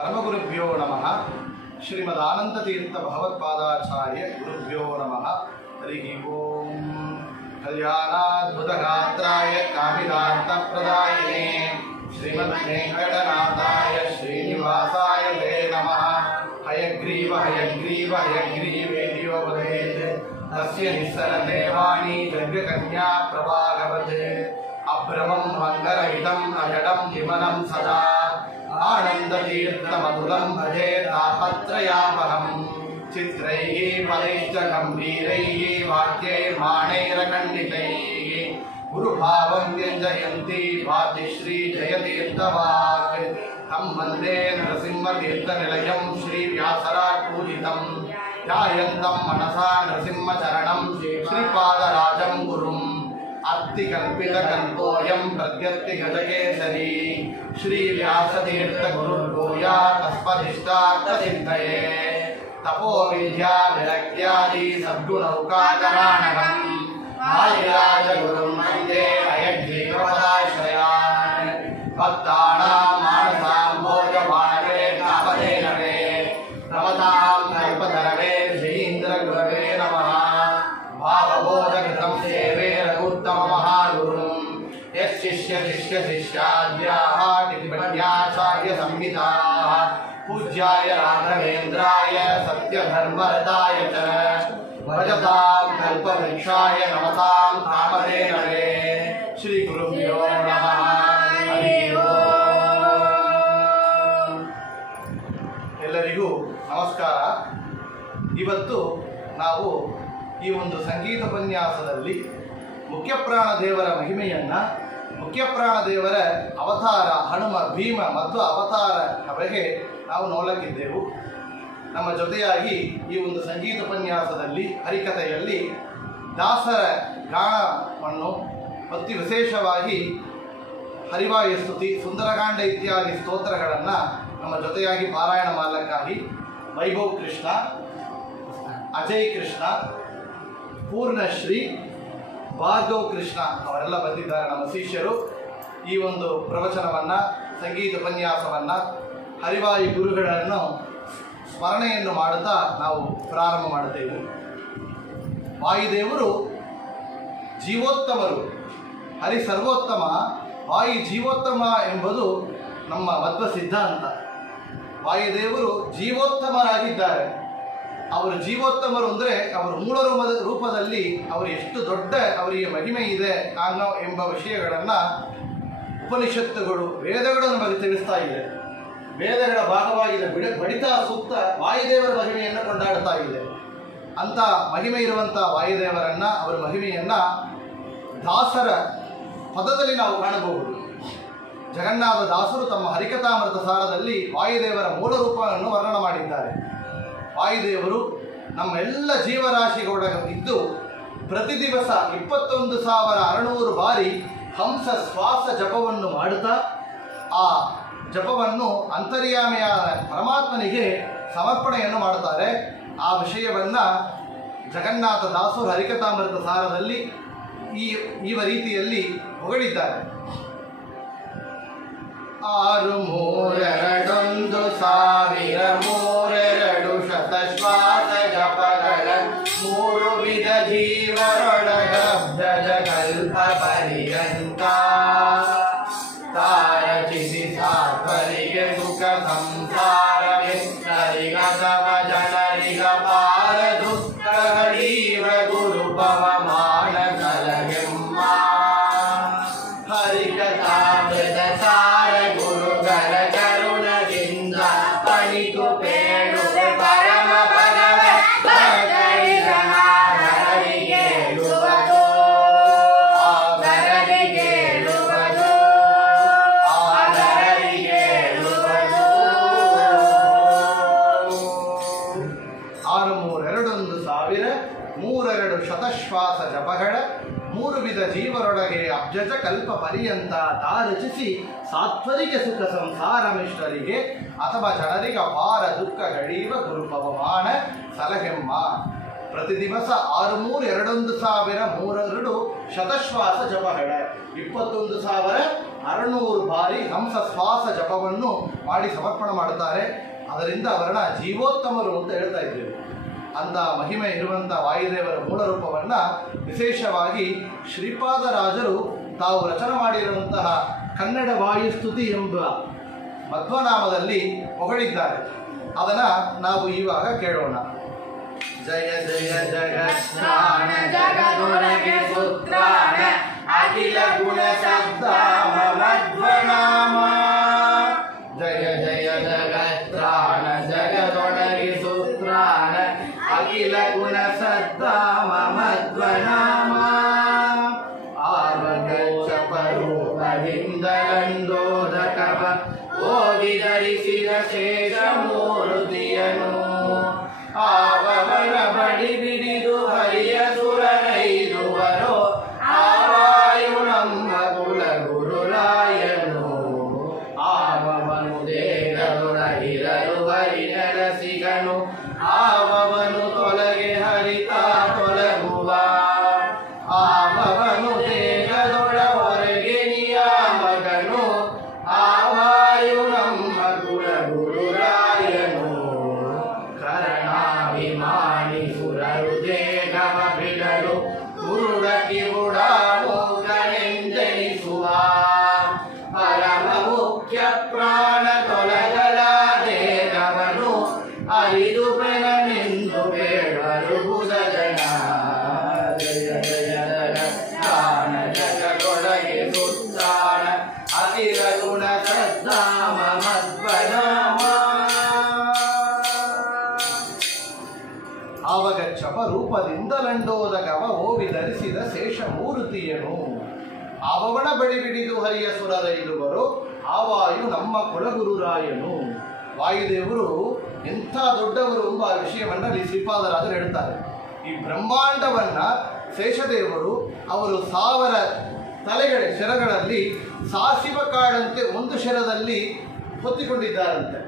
परमगुरुभ्यो नमः। श्रीमदानंदतीर्थ भगवत्पादाचार्य गुरुभ्यो नमः। हरि ओम। कल्याणाद्भुतगात्राय कामितार्थप्रदायिने श्रीमद्वेंकटनाथाय श्रीनिवासाय ते नमः। हयग्रीव हयग्रीव हयग्रीवेद्यो वदेत् तस्य निस्सरते वाणी जगकन्या प्रभागवते अभ्रमं मङ्गलहितं अजडं विमलं सदा आनन्दतीर्थमतुलं भजे तापत्रयापहं चित्रैः पदैश्च गम्भीरैः वाक्यैर्माणैरखण्डितैः गुरुभावं व्यञ्जयन्ती भाति श्रीजयतीर्थवाक् तं वन्दे नरसिंहतीर्थनिलयं श्रीव्यासराट्पूजितं ध्यायन्तं मनसा नरसिंहचरणं श्रीपादराजं गुरुम् अत्तिकल्पितकल्पोऽयं प्रत्यत्तिगजकेसरी श्रीव्यासतीर्थगुरुर्भूया तस्मदिष्टार्थसिद्धये तपो विद्या विरक्त्यादि सद्गुणौकाकराणकं आर्यराजगुरुं वन्दे अयग्रीवपदाश्रयान् भक्तानां मानसाम्भोजमानवे तापदेनवे नमतां कल्पतरवे श्रीन्द्रगुरवे नमः। भावबोधकृतं सेवे रघुत्तम महागुरुं यशिष्य शिष्य शिष्याद्याः टिप्पण्याचार्य संहिताः पूज्याय राघवेन्द्राय सत्यधर्मरताय च भजतां कल्पवृक्षाय नमतां कामधेनवे। श्री गुरुभ्यो नमः। हरि ओम। ಎಲ್ಲರಿಗೂ ನಮಸ್ಕಾರ। ಇವತ್ತು ನಾವು ಈ ಒಂದು ಸಂಗೀತ ಉಪನ್ಯಾಸದಲ್ಲಿ ಮುಖ್ಯಪ್ರಾಣ ದೇವರ ಮಹಿಮೆಯನ್ನು, ಮುಖ್ಯಪ್ರಾಣ ದೇವರ ಅವತಾರ ಹನುಮ ಭೀಮ ಮತ್ತು ಅವತಾರ ಬಗ್ಗೆ ನಾವು ನೋಡಲಿಕ್ಕಿದ್ದೆವು. ನಮ್ಮ ಜೊತೆಯಾಗಿ ಈ ಒಂದು ಸಂಗೀತ ಉಪನ್ಯಾಸದಲ್ಲಿ ಹರಿಕಥೆಯಲ್ಲಿ ದಾಸರ ಗಾನವನ್ನು ಅತಿ ವಿಶೇಷವಾಗಿ ಹರಿವಾಯ ಸ್ತುತಿ, ಸುಂದರಕಾಂಡ ಇತ್ಯಾದಿ ಸ್ತೋತ್ರಗಳನ್ನು ನಮ್ಮ ಜೊತೆಯಾಗಿ ಪಾರಾಯಣ ಮಾಡಲಿಕ್ಕಾಗಿ ವೈಭವ್ ಕೃಷ್ಣ, ಅಜಯ್ ಕೃಷ್ಣ, ಪೂರ್ಣಶ್ರೀ, ಭಾರ್ಗವ್ ಕೃಷ್ಣ ಅವರೆಲ್ಲ ಬಂದಿದ್ದಾರೆ. ನಮ್ಮ ಶಿಷ್ಯರು ಈ ಒಂದು ಪ್ರವಚನವನ್ನು, ಸಂಗೀತ ಉಪನ್ಯಾಸವನ್ನು ಹರಿವಾಯು ಗುರುಗಳನ್ನು ಸ್ಮರಣೆಯನ್ನು ಮಾಡುತ್ತಾ ನಾವು ಪ್ರಾರಂಭ ಮಾಡುತ್ತೇವೆ. ವಾಯುದೇವರು ಜೀವೋತ್ತಮರು, ಹರಿ ಸರ್ವೋತ್ತಮ, ವಾಯು ಜೀವೋತ್ತಮ ಎಂಬುದು ನಮ್ಮ ಮಧ್ವ ಸಿದ್ಧಾಂತ. ವಾಯುದೇವರು ಜೀವೋತ್ತಮರಾಗಿದ್ದಾರೆ. ಅವರು ಜೀವೋತ್ತಮರು ಅಂದರೆ ಅವರು ಮೂಲ ರೂಪದಲ್ಲಿ ಅವರು ಎಷ್ಟು ದೊಡ್ಡ ಅವರಿಗೆ ಮಹಿಮೆ ಇದೆ ಅನ್ನೋ ಎಂಬ ವಿಷಯಗಳನ್ನು ಉಪನಿಷತ್ತುಗಳು, ವೇದಗಳು ನಮಗೆ ತಿಳಿಸ್ತಾ ಇದೆ. ವೇದಗಳ ಭಾಗವಾಗಿದೆ ಬಡಿತಾ ಸೂಕ್ತ ವಾಯುದೇವರ ಮಹಿಮೆಯನ್ನು ಕೊಂಡಾಡ್ತಾ ಇದೆ. ಅಂಥ ಮಹಿಮೆ ಇರುವಂಥ ವಾಯುದೇವರನ್ನು, ಅವರ ಮಹಿಮೆಯನ್ನು ದಾಸರ ಪದದಲ್ಲಿ ನಾವು ಕಾಣಬಹುದು. ಜಗನ್ನಾಥ ದಾಸರು ತಮ್ಮ ಹರಿಕಥಾಮೃತ ಸಾರದಲ್ಲಿ ವಾಯುದೇವರ ಮೂಲ ರೂಪವನ್ನು ವರ್ಣನೆ ಮಾಡಿದ್ದಾರೆ. ವಾಯುದೇವರು ನಮ್ಮ ಎಲ್ಲ ಜೀವರಾಶಿಗಳೊಳಗೆ ಇದ್ದು ಪ್ರತಿ ದಿವಸ 21,600 ಬಾರಿ ಹಂಸ ಶ್ವಾಸ ಜಪವನ್ನು ಮಾಡುತ್ತಾ ಆ ಜಪವನ್ನು ಅಂತರ್ಯಾಮಿಯಾದ ಪರಮಾತ್ಮನಿಗೆ ಸಮರ್ಪಣೆಯನ್ನು ಮಾಡುತ್ತಾರೆ. ಆ ವಿಷಯವನ್ನು ಜಗನ್ನಾಥ ದಾಸರು ಹರಿಕಥಾಮೃತ ಸಾರದಲ್ಲಿ ಈ ರೀತಿಯಲ್ಲಿ ಹೊಗಳಿದ್ದಾರೆ. 6,3,2,1,000 ಶತಶ್ವಾಸ ಜಪಗಳ 3 ವಿಧ ಜೀವರೊಳಗಬ್ಜ ಕಲ್ಪ ಪರ್ಯಂತ ತಾರಚಿಸಿ ಸಾತ್ವರಿಗೆ ಸುಖ ಸಂಸಾರವಿತ್ತರಿಗ ಸಮ ಜನರಿಗ ಪಾರ ದುಃಖಗಳೀವ ಗುರು ಪವಮಾನ ಕಲಗೆಮ್ಮ ಹರಿಕಥಾಮೃತ ಸಾರ ಗುರುಗಳ ಕರುಣದಿಂದ ಪಣಿತು ಪೇಳುವೆ ಪರಮ ಪರವ ಭಕ್ತರಿಗ ಆದರರಿಗೇಳುವುದು ಆದರರಿಗೇಳುವುದು ಆದರರಿಗೇಳುವುದು. 6,3,2,1,000 ಶತಶ್ವಾಸ ಜಪಗಳ 3 ವಿಧ ಜೀವರೊಳಗೆ ಅಬ್ಜಜ ಕಲ್ಪ ಪರ್ಯಂತ ತಾರಚಿಸಿ ಸಾತ್ವರಿಗೆ ಸುಖ ಸಂಸಾರ ಮಿಶ್ರರಿಗೆ ಅಥವಾ ಜನರಿಗೆ ಅಪಾರ ದುಃಖ ಗಡೀವ ಗುರು ಪವಮಾನ ಸಲಹೆಮ್ಮ. ಪ್ರತಿ ದಿವಸ 6,3,2,1,000 ಶತಶ್ವಾಸ ಜಪಗಳ 21,600 600 ಬಾರಿ ಹಂಸ ಶ್ವಾಸ ಜಪವನ್ನು ಮಾಡಿ ಸಮರ್ಪಣೆ ಮಾಡುತ್ತಾರೆ. ಅದರಿಂದ ಅವರನ್ನ ಜೀವೋತ್ತಮರು ಅಂತ ಹೇಳ್ತಾ ಇದ್ದೇವೆ. ಅಂತ ಮಹಿಮೆ ಇರುವಂಥ ವಾಯುದೇವರ ಮೂಲ ರೂಪವನ್ನು ವಿಶೇಷವಾಗಿ ಶ್ರೀಪಾದರಾಜರು ತಾವು ರಚನೆ ಮಾಡಿರುವಂತಹ ಕನ್ನಡ ವಾಯುಸ್ತುತಿ ಎಂಬ ಮಧ್ವನಾಮದಲ್ಲಿ ಹೊಗಳಿದ್ದಾರೆ. ಅದನ್ನು ನಾವು ಇವಾಗ ಕೇಳೋಣ. ಜಯ ಜಯ ಜಗತ್ರಾಣ ಜಗದೊಳಗೆ ಸುತ್ರಾಣ ಅಖಿಲ ಗುಣ ಶಬ್ದಾಮ ಮಧ್ವನಾಮ. ಜಯ ಜಯ ಜಗತ್ರಾಣ ಜಗದೊಳಗೆ ಸುತ್ರಾಣ ಅಖಿಲ ಗುಣ ಶಬ್ದಾಮ ಮಧ್ವನಾಮ. ಆವಗಚ್ಚ ಪರೂಪದಿಂದಲಂದೋದಕವ ಹೋಗಿ ಧರಿಸಿದ ಶೇಷ ಮೂರುತಿಯನು. ಆವವನ ಬಡಿ ಬಿಡಿದು ಹರಿಯ ಸುರನೈದುವರು ಆವಾಯು ನಮ್ಮ ಕುಲ ಗುರುರಾಯನು. ಆವವನು ದೇಹದೊಳಗಿರಲು ಹರಿ ನೆಲಸಿಗನು. ಆವವನು ತೊಲಗೆ ಹರಿತ ತೊಲಗುವ. ಆವವನು ದೇಹದೊಳ ಹೊರಗೆ ನಿಯಾಮಕನು. ಆವಾಯು ನಮ್ಮ ಕುಲ ಗುರುರಾಯನು. ಕರಣಾಭಿಮಾನಿ ಸುರರು ದೇಹವ ಬಿಡಲು ಕುರುಡ ಕಿವುಡ ಮೂಗನೆಂದೆನಿಸುವ. ಪರಮ ಮುಖ್ಯ ಪ್ರಾಣ ತೊಲಗಲ ದೇಹವನು ಅರಿದು ಬೆನನೆಂದು ಬೇಡರು ಬುಧ ಜನ. ಜಯ ಜಯ ಜಗತ್ರಾಣ ಜಗದೊಳಗೆ ಸುತ್ತಾಣ ಅಖಿಲ ಗುಣ ಸದ್ದಾಮ ಮಧ್ವನಾಮ. ಆವಗಚ್ಚಪ ರೂಪದಿಂದಲಂಡೋದಕವ ಓವಿ ಧರಿಸಿದ ಶೇಷ ಮೂರುತಿಯನು. ಆವವನ ಬಳಿ ಬಿಡಿದು ಹರಿಯ ಸುರರೈದುವರು ಆವಾಯು ನಮ್ಮ ಕುಲಗುರುರಾಯನು. ವಾಯುದೇವರು ಎಂಥ ದೊಡ್ಡವರು ಎಂಬ ವಿಷಯವನ್ನು ಇಲ್ಲಿ ಶ್ರೀಪಾದರಾಜರು ಹೇಳ್ತಾರೆ. ಈ ಬ್ರಹ್ಮಾಂಡವನ್ನ ಶೇಷದೇವರು ಅವರು 1000 ಶಿರಗಳಲ್ಲಿ ಸಾಸಿವ ಕಾಳಂತೆ ಒಂದು ಶಿರದಲ್ಲಿ ಹೊತ್ತಿಕೊಂಡಿದ್ದಾರಂತೆ.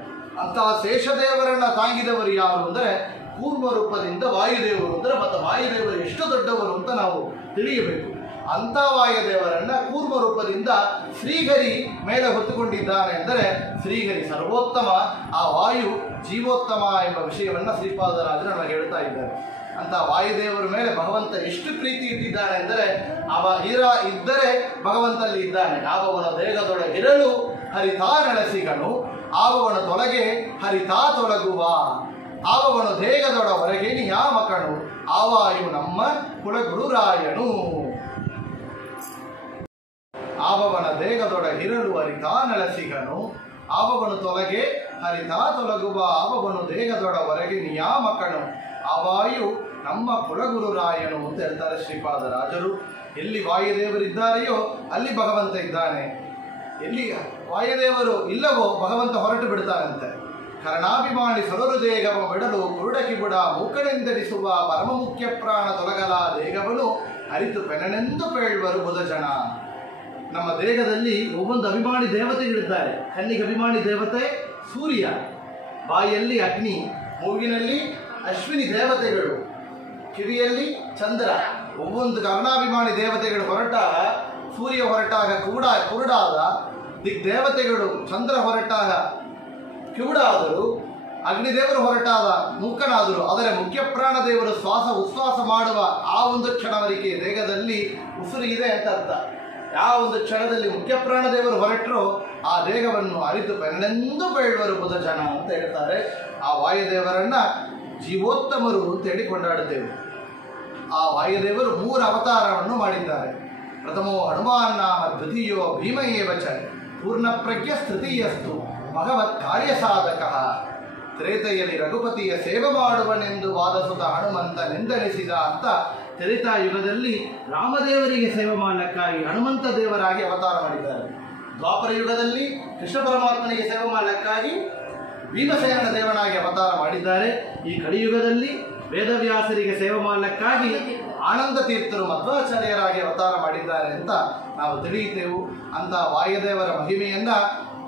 ಅಂತಹ ಶೇಷದೇವರನ್ನ ತಾಂಗಿದವರು ಯಾರು ಅಂದರೆ ಕೂರ್ಮ ರೂಪದಿಂದ ವಾಯುದೇವರು ಅಂದರೆ ಮತ್ತು ವಾಯುದೇವರು ಎಷ್ಟು ದೊಡ್ಡವರು ಅಂತ ನಾವು ತಿಳಿಯಬೇಕು. ಅಂಥ ವಾಯುದೇವರನ್ನ ಕೂರ್ಮ ರೂಪದಿಂದ ಶ್ರೀಹರಿ ಮೇಲೆ ಹೊತ್ತುಕೊಂಡಿದ್ದಾನೆ ಅಂದರೆ ಶ್ರೀಹರಿ ಸರ್ವೋತ್ತಮ, ಆ ವಾಯು ಜೀವೋತ್ತಮ ಎಂಬ ವಿಷಯವನ್ನು ಶ್ರೀಪಾದರಾಜರು ನಮಗೆ ಹೇಳ್ತಾ ಇದ್ದಾರೆ. ಅಂತ ವಾಯುದೇವರ ಮೇಲೆ ಭಗವಂತ ಎಷ್ಟು ಪ್ರೀತಿ ಇಟ್ಟಿದ್ದಾನೆ ಅಂದರೆ ಅವ ಇದ್ದರೆ ಭಗವಂತಲ್ಲಿ ಇದ್ದಾನೆ. ಆವವನ ದೇಹದೊಳಗಿರಲು ಹರಿತಾ ನೆಲಸಿಗನು. ಆವವನ ತೊಲಗೆ ಹರಿತಾ ತೊಲಗುವ. ಆವವನು ದೇಹದೊಡ ಹೊರಗೆ ನಿಯಾಮಕನು. ಆವಾಯು ನಮ್ಮ ಕುಲಗುರುರಾಯನು. ಆವವನ ದೇಹದೊಡಗಿರಲು ಹರಿತಾ ನೆಲಸಿಗನು. ಆವವನು ತೊಲಗೆ ಹರಿತಾ ತೊಲಗುವ. ಆವವನು ದೇಹದೊಡ ಹೊರಗೆ ನಿಯಾಮಕನು. ಆವಾಯು ನಮ್ಮ ಕುಲಗುರುರಾಯನು ಅಂತ ಹೇಳ್ತಾರೆ ಶ್ರೀಪಾದರಾಜರು. ಎಲ್ಲಿ ವಾಯುದೇವರಿದ್ದಾರೆಯೋ ಅಲ್ಲಿ ಭಗವಂತ ಇದ್ದಾನೆ, ಎಲ್ಲಿ ವಾಯುದೇವರು ಇಲ್ಲವೋ ಭಗವಂತ ಹೊರಟು ಬಿಡ್ತಾನಂತೆ. ಕರ್ಣಾಭಿಮಾನಿ ಸೊರರು ದೇಗವ ಬಿಡಲು ಕುರುಡಕಿಬುಡ ಮೂಕನೆಂದೆನಿಸುವ ಪರಮ ಮುಖ್ಯ ಪ್ರಾಣ ತೊಲಗಲ ದೇಗವನು ಅರಿತು ಪೆನನೆಂದು ಪೇಳುವರು ಬುಧ ಜನ. ನಮ್ಮ ದೇಹದಲ್ಲಿ ಒಬ್ಬೊಂದು ಅಭಿಮಾನಿ ದೇವತೆಗಳಿದ್ದಾರೆ. ಕಣ್ಣಿಗೆ ಅಭಿಮಾನಿ ದೇವತೆ ಸೂರ್ಯ, ಬಾಯಲ್ಲಿ ಅಗ್ನಿ, ಮೂಗಿನಲ್ಲಿ ಅಶ್ವಿನಿ ದೇವತೆಗಳು, ಕಿವಿಯಲ್ಲಿ ಚಂದ್ರ. ಒಬ್ಬೊಂದು ಕರ್ಣಾಭಿಮಾನಿ ದೇವತೆಗಳು ಹೊರಟಾಗ, ಸೂರ್ಯ ಹೊರಟಾಗ ಕುರುಡಾದ, ದಿಗ್ದೇವತೆಗಳು ಚಂದ್ರ ಹೊರಟಾಗ ಕಿವುಡಾದರು, ಅಗ್ನಿದೇವರು ಹೊರಟಾದ ಮೂಕನಾದರು. ಆದರೆ ಮುಖ್ಯ ಪ್ರಾಣ ದೇವರು ಉಚ್ಛ್ವಾಸ ಮಾಡುವ ಆ ಒಂದು ಕ್ಷಣವರೆಗೆ ದೇಹದಲ್ಲಿ ಉಸಿರು ಇದೆ ಅಂತ ಅರ್ಥ. ಯಾವ ಒಂದು ಕ್ಷಣದಲ್ಲಿ ಮುಖ್ಯ ಪ್ರಾಣ ದೇವರು ಹೊರಟರು ಆ ದೇಹವನ್ನು ಅರಿತು ಪೆನ್ನೆಂದು ಬೇಳುವರು ಬುಧ ಜನ ಅಂತ ಹೇಳ್ತಾರೆ. ಆ ವಾಯುದೇವರನ್ನ ಜೀವೋತ್ತಮರು ಅಂತ ಹೇಳಿ ಕೊಂಡಾಡುತ್ತೇವೆ. ಆ ವಾಯುದೇವರು 3 ಅವತಾರವನ್ನು ಮಾಡಿದ್ದಾರೆ. ಪ್ರಥಮೋ ಹನುಮಾನ್ ನಾಮ, ದ್ವಿತೀಯೋ ಭೀಮಯೇವ ಚ, ಪೂರ್ಣಪ್ರಜ್ಞ ತೃತೀಯಸ್ತು ಭಗವತ್ ಕಾರ್ಯಸಾಧಕ. ತ್ರೇತೆಯಲ್ಲಿ ರಘುಪತಿಯ ಸೇವೆ ಮಾಡುವನೆಂದು ವಾದಸುತ ಹನುಮಂತನೆಂದೆನಿಸಿದ ಅಂತ ತ್ರೇತಾಯುಗದಲ್ಲಿ ರಾಮದೇವರಿಗೆ ಸೇವೆ ಮಾಡಲಿಕ್ಕಾಗಿ ಹನುಮಂತ ದೇವರಾಗಿ ಅವತಾರ ಮಾಡಿದ್ದಾರೆ. ದ್ವಾಪರ ಯುಗದಲ್ಲಿ ಕೃಷ್ಣ ಪರಮಾತ್ಮನಿಗೆ ಸೇವೆ ಮಾಡಲಿಕ್ಕಾಗಿ ಭೀಮಸೇನ ದೇವನಾಗಿ ಅವತಾರ ಮಾಡಿದ್ದಾರೆ. ಈ ಕಲಿಯುಗದಲ್ಲಿ ವೇದವ್ಯಾಸರಿಗೆ ಸೇವೆ ಮಾಡಲಿಕ್ಕಾಗಿ ಆನಂದ ತೀರ್ಥರು ಮಧ್ವಾಚಾರ್ಯರಾಗಿ ಅವತಾರ ಮಾಡಿದ್ದಾರೆ ಅಂತ ನಾವು ತಿಳಿಯುತ್ತೇವೆ. ಅಂತ ವಾಯುದೇವರ ಮಹಿಮೆಯನ್ನ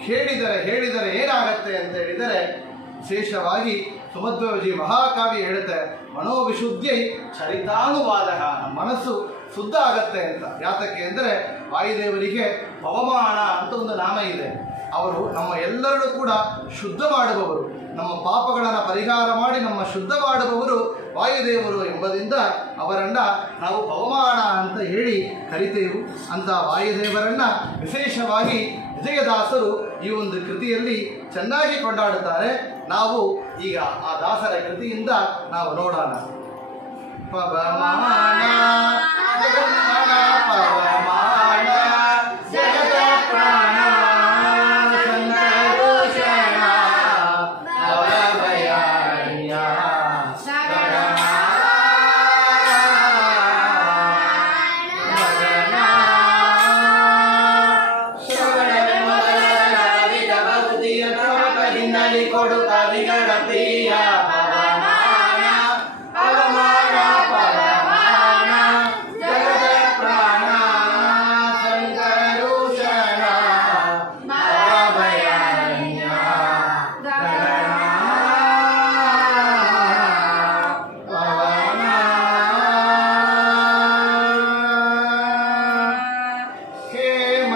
ಹೇಳಿದರೆ ಏನಾಗತ್ತೆ ಅಂತ ಹೇಳಿದರೆ, ವಿಶೇಷವಾಗಿ ಸುಮಧ್ವಜಿ ಮಹಾಕಾವ್ಯ ಹೇಳುತ್ತೆ, ಮನೋವಿಶುದ್ಧೈ ಚರಿತಾನುವಾದ. ಮನಸ್ಸು ಶುದ್ಧ ಆಗತ್ತೆ ಅಂತ. ಯಾತಕ್ಕೆ ಅಂದರೆ ವಾಯುದೇವರಿಗೆ ಪವಮಾನ ಅಂತ ಒಂದು ನಾಮ ಇದೆ. ಅವರು ನಮ್ಮ ಎಲ್ಲರನ್ನೂ ಕೂಡ ಶುದ್ಧ ಮಾಡುವವರು, ನಮ್ಮ ಪಾಪಗಳನ್ನು ಪರಿಹಾರ ಮಾಡಿ ನಮ್ಮ ಶುದ್ಧ ಮಾಡುವವರು ವಾಯುದೇವರು ಎಂಬುದರಿಂದ ಅವರನ್ನು ನಾವು ಪವಮಾನ ಅಂತ ಹೇಳಿ ಕರಿತೇವೆ. ಅಂತ ವಾಯುದೇವರನ್ನು ವಿಶೇಷವಾಗಿ ವಿಜಯದಾಸರು ಈ ಒಂದು ಕೃತಿಯಲ್ಲಿ ಚೆನ್ನಾಗಿ ಕೊಂಡಾಡುತ್ತಾರೆ. ನಾವು ಈಗ ಆ ದಾಸರ ಕೃತಿಯಿಂದ ನಾವು ನೋಡೋಣ. ಪವಮಾನ ಜಗನ್ಮಾನ ಪವಮಾನ ಜಗದ ಪ್ರಾಣ ಸಂಕರುಷಣ ಭವಭಯಾನ್ಯ ಶ್ರವಣದಲ್ಲಿ ಕೊಡು ಕವಿಗಳ ಪ್ರಿಯ ಪವಮಾನ ಪವಮಾನ ಪವಮಾನ ಜಗದ ಪ್ರಾಣ ಸಂಕರುಷಣ ಭವಭಯಾನ್ಯ ಗಗನ ಪವನ ಹೇಮ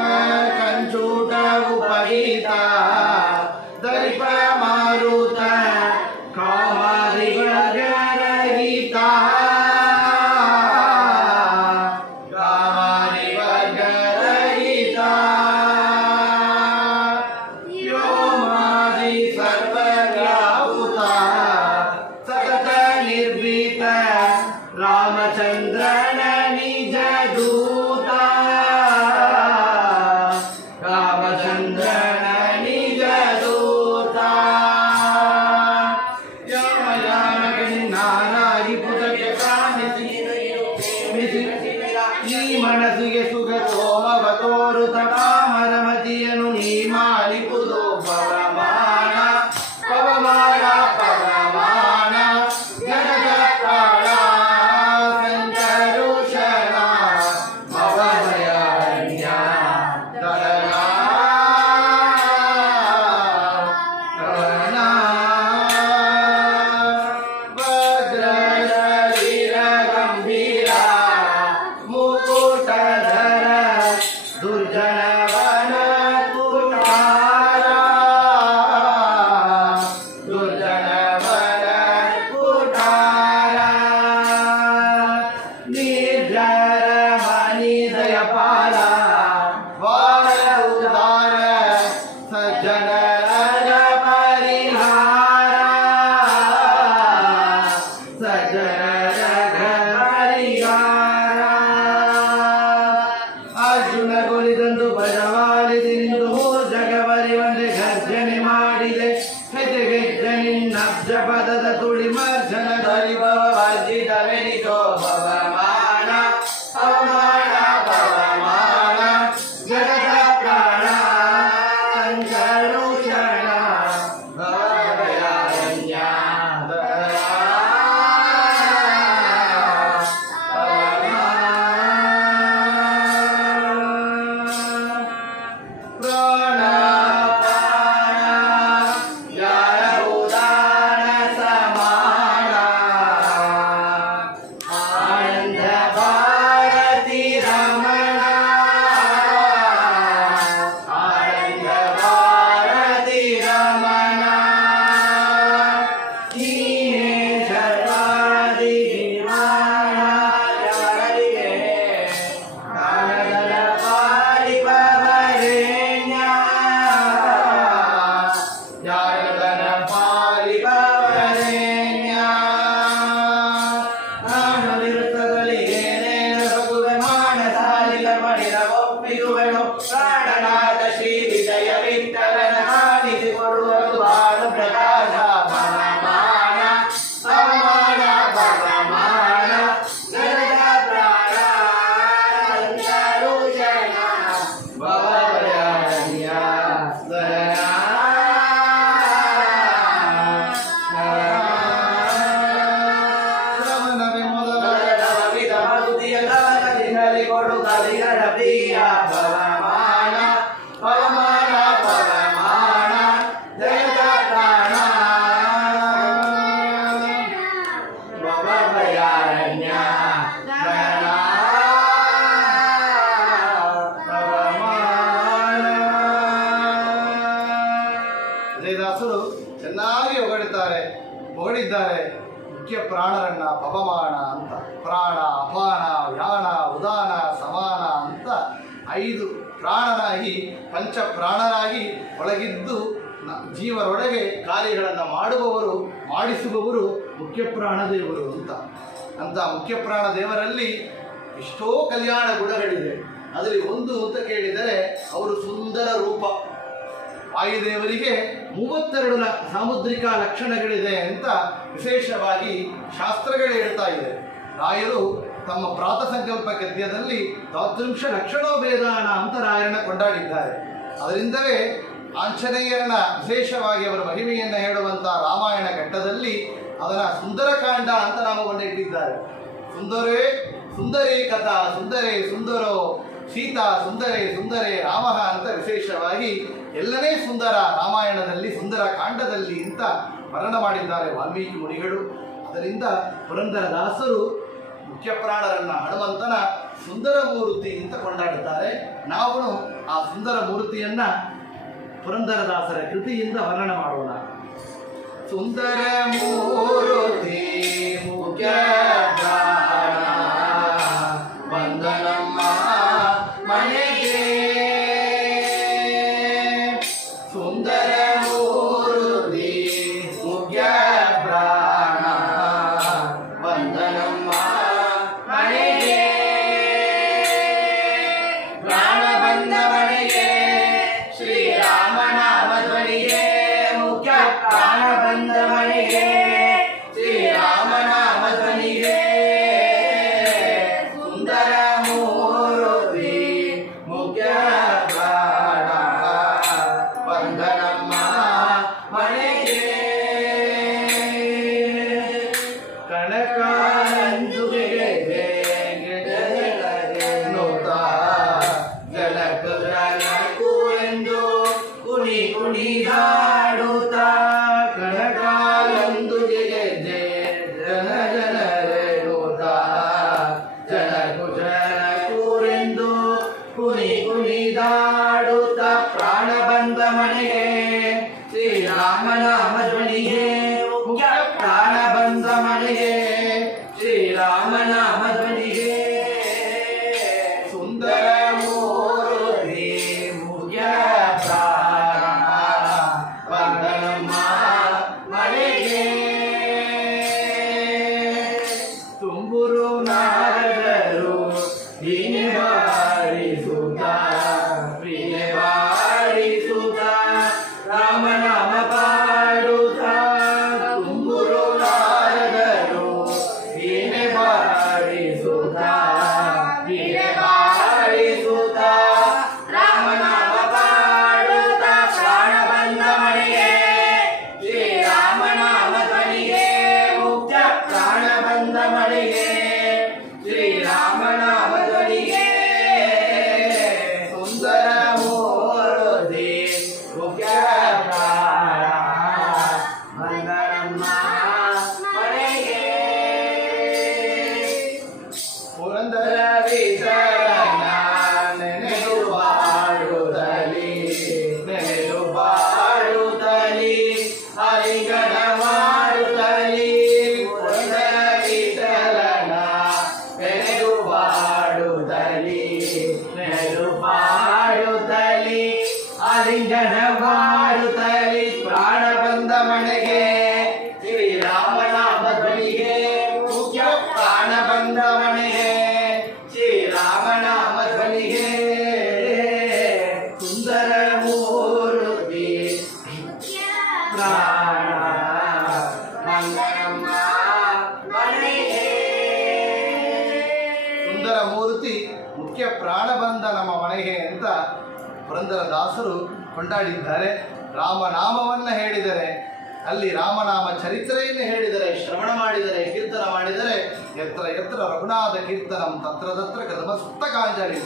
ಕಂಚೂಟ ಉಪಗೀತ ದರಿಪ ಮಾರುತ ಕಾಮಾರಿವರ್ಗರಹಿತ ಕಾಮಾರಿವರ್ಗರಹಿತ ವ್ಯೋಮಾದಿ ಸರ್ವವ್ಯಾಪುತ ಸತತ ನಿರ್ಭೀತ ರಾಮಚಂದ್ರನ ನಿಜ ದೂತ ರಾಮಚಂದ್ರನ ನಿಜ ದೂತ ನಾರಾಗಿ ಪುಟಕ್ಕೆ ಕಾಣಿಸಿ ಈ ಮನಸ್ಸಿಗೆ ಸುಖ ಸೋಮವ ತೋರುತ ಕಾಮರಮತಿಯನು ನೀ ಮಾಲಿಪುದು ಪವಮಾನ ಪವಮಾನ ಪವಮಾನ ಜಗದ ಪ್ರಾಣ ಸಂಕರುಷಣ ಭವಭಯಾನ್ಯ ಗಗನ ಗಗನ ವಜ್ರ ಶರೀರ ಗಂಭೀರ ಮುಕುಟಧರ ದುರ್ಜನವನ ಕುಟಾರ ದುರ್ಜನವನ ಕುಟಾರ ನಿರ್ಜರ ಮನಿ ದಯಪಾಲ ವಾರ ಉದಾರ ಸಜ್ಜನರ ಪರಿಹಾರ ಸಜ್ಜನರ ಪರಿಹಾರ ಅರ್ಜುನ ಗುರಿದಂದು ಬಜವಾಲಿಸಿ ನಿಂತು ಜಗವರಿ ಒಂದೇ ಗರ್ಜನೆ ಮಾಡಿದೆ ಹೆಜ್ಜೆಗೆಜ್ಜೆ ನಿನ್ನಬ್ಜ ಪದದ ತುಳಿ ಮರ್ಜನ ಧರಿಭವ ವರ್ಜಿತ ವೆನಿತೋ ಪವಮಾನ ಪವಮಾನ ಪವಮಾನ ಜಗದ ಪ್ರಾಣ ಸಂಕರುಷಣ ಭವಭಯಾನ್ಯ ಪ್ರಾಣ ಪ್ರಾಣ ಯಾರ ಉದಾನ ಸಮಾನ ಚೆನ್ನಾಗಿ ಹೊಗಳಿದ್ದಾರೆ ಮುಖ್ಯ ಪ್ರಾಣರನ್ನ ಪವಮಾನ ಅಂತ. ಪ್ರಾಣ, ಅಪಾನ, ವ್ಯಾನ, ಉದಾನ, ಸಮಾನ ಅಂತ 5 ಪ್ರಾಣನಾಗಿ ಪಂಚಪ್ರಾಣನಾಗಿ ಒಳಗಿದ್ದು ಜೀವರೊಳಗೆ ಕಾರ್ಯಗಳನ್ನು ಮಾಡಿಸುವವರು ಮುಖ್ಯ ಪ್ರಾಣದೇವರು ಅಂತ ಮುಖ್ಯ ಪ್ರಾಣದೇವರಲ್ಲಿ ಎಷ್ಟೋ ಕಲ್ಯಾಣ ಗುಣಗಳಿದೆ. ಅದರಲ್ಲಿ ಒಂದು ಅಂತ ಕೇಳಿದರೆ ಅವರು ಸುಂದರ ರೂಪ. ವಾಯುದೇವರಿಗೆ 32 ಸಾಮುದ್ರಿಕ ಲಕ್ಷಣಗಳಿದೆ ಅಂತ ವಿಶೇಷವಾಗಿ ಶಾಸ್ತ್ರಗಳು ಹೇಳ್ತಾ ಇದೆ. ರಾಯರು ತಮ್ಮ ಪ್ರಾತಸಂಕಲ್ಪ ಗದ್ಯದಲ್ಲಿ 13 ಲಕ್ಷಣೋಭೇದಾನ ಅಂತ ರಾಯರನ್ನ ಕೊಂಡಾಡಿದ್ದಾರೆ. ಅದರಿಂದಲೇ ಆಂಜನೇಯರನ್ನ ವಿಶೇಷವಾಗಿ ಅವರ ಮಹಿಮೆಯನ್ನು ಹೇಳುವಂಥ ರಾಮಾಯಣ ಘಟ್ಟದಲ್ಲಿ ಅದರ ಸುಂದರಕಾಂಡ ಅಂತ ನಾಮವನ್ನು ಇಟ್ಟಿದ್ದಾರೆ. ಸುಂದರೇ ಕಥಾ ಸುಂದರೇ ಸುಂದರೋ ಸೀತಾ ಸುಂದರೇ ರಾಮ ಅಂತ ವಿಶೇಷವಾಗಿ ಎಲ್ಲನೇ ಸುಂದರ ರಾಮಾಯಣದಲ್ಲಿ ಸುಂದರ ಕಾಂಡದಲ್ಲಿ ಅಂತ ವರ್ಣನ ಮಾಡಿದ್ದಾರೆ ವಾಲ್ಮೀಕಿ ಮುನಿಗಳು. ಅದರಿಂದ ಪುರಂದರದಾಸರು ಮುಖ್ಯ ಪ್ರಾಣರನ್ನ ಹನುಮಂತನ ಸುಂದರ ಮೂರ್ತಿ ಅಂತ ಕೊಂಡಾಡುತ್ತಾರೆ. ನಾವು ಆ ಸುಂದರ ಮೂರ್ತಿಯನ್ನ ಪುರಂದರದಾಸರ ಕೃತಿಯಿಂದ ವರ್ಣನ ಮಾಡೋಣ. ಸುಂದರ ಮೂರ್ತಿ ಮುಖ್ಯ ವಂದನಮ್ಮ ಮನೆಗೆ, ಸುಂದರ ಮೂರ್ತಿ ಮುಖ್ಯ ಪ್ರಾಣ ವಂದನಮ್ಮ ಮನೆಗೆ, ಪ್ರಾಣ ಬಂದ ಮನೆಗೆ ಶ್ರೀರಾಮನಾಮ ಧ್ವನಿಗೆ, ಮುಖ್ಯ ಪ್ರಾಣ ಬಂದ ಮನೆಗೆ ಶ್ರೀರಾಮನಾಮ ಧ್ವನಿಗೆ, ಸುಂದರ ಮೂರ್ತಿ ಮುಖ್ಯ ಪ್ರಾಣ ವಂದನಮ್ಮ ಮನೆಗೆ, ಕನಕಾನಂದುಗೆ ಜನಕು ಎಂದು ಕುಣಿದಾಡುತ್ತ, ಕನಕಾನಂದುಗೆ ಜನಕುರೆಂದು ಕುಣಿದಾಡುತ್ತ, ಪ್ರಾಣ ಬಂದ ಮನೆಗೆ ಶ್ರೀರಾಮನಾಮ ಧ್ವನಿಗೆ, ಮುಖ್ಯ ಪ್ರಾಣ ಬಂದ ಮನೆಗೆ ಶ್ರೀರಾಮನಾಮ ಧ್ವನಿಗೆ, ಸುಂದರ ಮೂರ್ತಿ ಮುಖ್ಯ ಪ್ರಾಣ ವಂದನಮ್ಮ ಮನೆಗೆ, ತುಂಬುರು ನಾರದರು ದೀನೆ ಬಾರಿಸುತ್ತ ರಾಮನಾಮ ಪಾಡುತ್ತ, ತುಂಬುರು ನಾರದರು ದೀನೆ ಬಾರಿಸುತ್ತ ರಾಮನಾಮ ಪಾಡುತ್ತ, ಪ್ರಾಣ ಬಂದ ಮನೆಗೆ ಶ್ರೀರಾಮನಾಮ ಧ್ವನಿಗೆ, ಮುಖ್ಯ ಪ್ರಾಣ ಬಂದ ಮನೆಗೆ ಶ್ರೀರಾಮನಾಮ ಧ್ವನಿಗೆ, ಸುಂದರ ಮೂರ್ತಿ ಮುಖ್ಯ ಪ್ರಾಣ ವಂದನಮ್ಮ ಮನೆಗೆ, ಪುರಂದರ ವಿಠಲನ ನೆನೆದು ಬಾಡುತ್ತಲಿ ಹರಿಗಣ ಮಾಡುತ್ತಲಿ, ಪುರಂದರ ವಿಠಲನ ನೆನೆದು ಬಾಡುತ್ತಲಿ ಹರಿಗಣ ಮಾಡುತ್ತಲಿ, ಪ್ರಾಣ ಬಂದ ಮನೆಗೆ ಶ್ರೀರಾಮನಾಮ ಧ್ವನಿಗೆ, ಮುಖ್ಯ ಪ್ರಾಣ ಬಂದ ಮನೆಗೆ ಶ್ರೀರಾಮನಾಮ ಧ್ವನಿಗೆ, ಸುಂದರ ಮೂರ್ತಿ ಪ್ರಾಣ ವಂದನಮ್ಮ ಮನೆಗೆ, ಸುಂದರ ಮೂರ್ತಿ ಮುಖ್ಯ ಪ್ರಾಣ ಬಂದ ನಮ್ಮ ಮನೆಗೆ ಅಂತ ಪುರಂದರದಾಸರು ಕೊಂಡಾಡಿದ್ದಾರೆ. ರಾಮನಾಮವನ್ನು ಹೇಳಿದರೆ, ಅಲ್ಲಿ ರಾಮನಾಮ ಚರಿತ್ರೆಯನ್ನು ಹೇಳಿದರೆ, ಶ್ರವಣ ಮಾಡಿದರೆ, ಕೀರ್ತನ ಮಾಡಿದರೆ, ಯತ್ರ ರಘುನಾಥ ಕೀರ್ತನಂ ತತ್ರ ಕರ್ಮ ಸುತ್ತಕಾಂಜಲಿ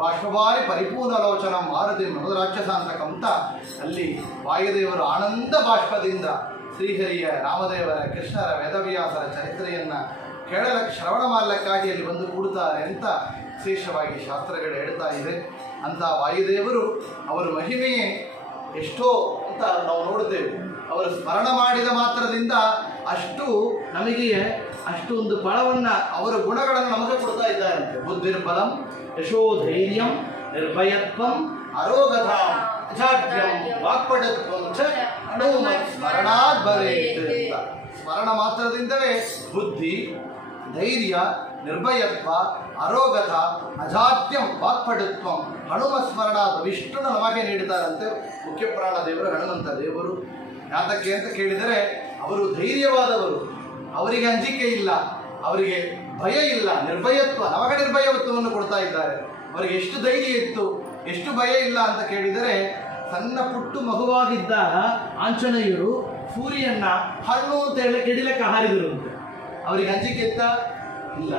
ಬಾಷ್ಪವಾರಿ ಪರಿಪೂರ್ಣಲೋಚನಂ ಮಾರುತಿ ಮೃಗರಾಕ್ಷಸಾಂತಕಂ ಅಂತ ಅಲ್ಲಿ ವಾಯುದೇವರು ಆನಂದ ಬಾಷ್ಪದಿಂದ ಶ್ರೀಹರಿಯ ರಾಮದೇವರ ಕೃಷ್ಣರ ವೇದವ್ಯಾಸರ ಚರಿತ್ರೆಯನ್ನು ಶ್ರವಣ ಮಾಡಲಿಕ್ಕಾಗಿ ಅಲ್ಲಿ ಬಂದು ಕೂಡುತ್ತಾರೆ ಅಂತ ವಿಶೇಷವಾಗಿ ಶಾಸ್ತ್ರಗಳು ಹೇಳ್ತಾ ಇದೆ. ಅಂತ ವಾಯುದೇವರು ಅವರ ಮಹಿಮೆಯೇ ಎಷ್ಟೋ ಅಂತ ನಾವು ನೋಡುತ್ತೇವೆ. ಅವರು ಸ್ಮರಣ ಮಾಡಿದ ಮಾತ್ರದಿಂದ ಅಷ್ಟು ನಮಗೆ ಅಷ್ಟು ಒಂದು ಫಲವನ್ನ ಅವರ ಗುಣಗಳನ್ನು ನಮಗೆ ಕೊಡ್ತಾ ಇದ್ದಾರಂತೆ. ಬುದ್ಧಿರ್ಬಲಂ ಯಶೋಧೈರ್ಯಂ ನಿರ್ಭಯತ್ವಂ ಅರೋಗಧಾಂ ಅಜಾಡ್ಯಂ ವಾಕ್ಪಟತ್ವಂ ಚ ಅನುಮತ್ ಸ್ಮರಣಾತ್ ಭವೇತ್ ಅಂತ. ಸ್ಮರಣ ಮಾತ್ರದಿಂದಲೇ ಬುದ್ಧಿ, ಧೈರ್ಯ, ನಿರ್ಭಯತ್ವ, ಅರೋಗತ, ಅಜಾಡ್ಯಂ ವಾಕ್ಪಟುತ್ವಂ ಹನುಮ ಸ್ಮರಣಾತ್ ವಿಷ್ಣುನ ನಮಗೆ ನೀಡುತ್ತಾರಂತೆ ಮುಖ್ಯಪ್ರಾಣ ದೇವರು ಹನುಮಂತ ದೇವರು. ಯಾತಕ್ಕೆ ಅಂತ ಕೇಳಿದರೆ ಅವರು ಧೈರ್ಯವಾದವರು, ಅವರಿಗೆ ಅಂಜಿಕೆ ಇಲ್ಲ, ಅವರಿಗೆ ಭಯ ಇಲ್ಲ, ನಿರ್ಭಯತ್ವ ನಮಗೆ ನಿರ್ಭಯತ್ವವನ್ನು ಕೊಡ್ತಾ ಇದ್ದಾರೆ. ಅವರಿಗೆ ಎಷ್ಟು ಧೈರ್ಯ ಇತ್ತು, ಎಷ್ಟು ಭಯ ಇಲ್ಲ ಅಂತ ಕೇಳಿದರೆ ಸಣ್ಣ ಪುಟ್ಟು ಮಗುವಾಗಿದ್ದ ಆಂಜನೇಯರು ಸೂರ್ಯನ ಹಣ್ಣು ಅಂತ ಹೇಳಿ ಕೆಡಿಲಕ್ಕೆ ಹಾರಿದರು ಅಂತ. ಅವರಿಗೆ ಅಂಜಿಕೆ ಇತ್ತ ಇಲ್ಲ,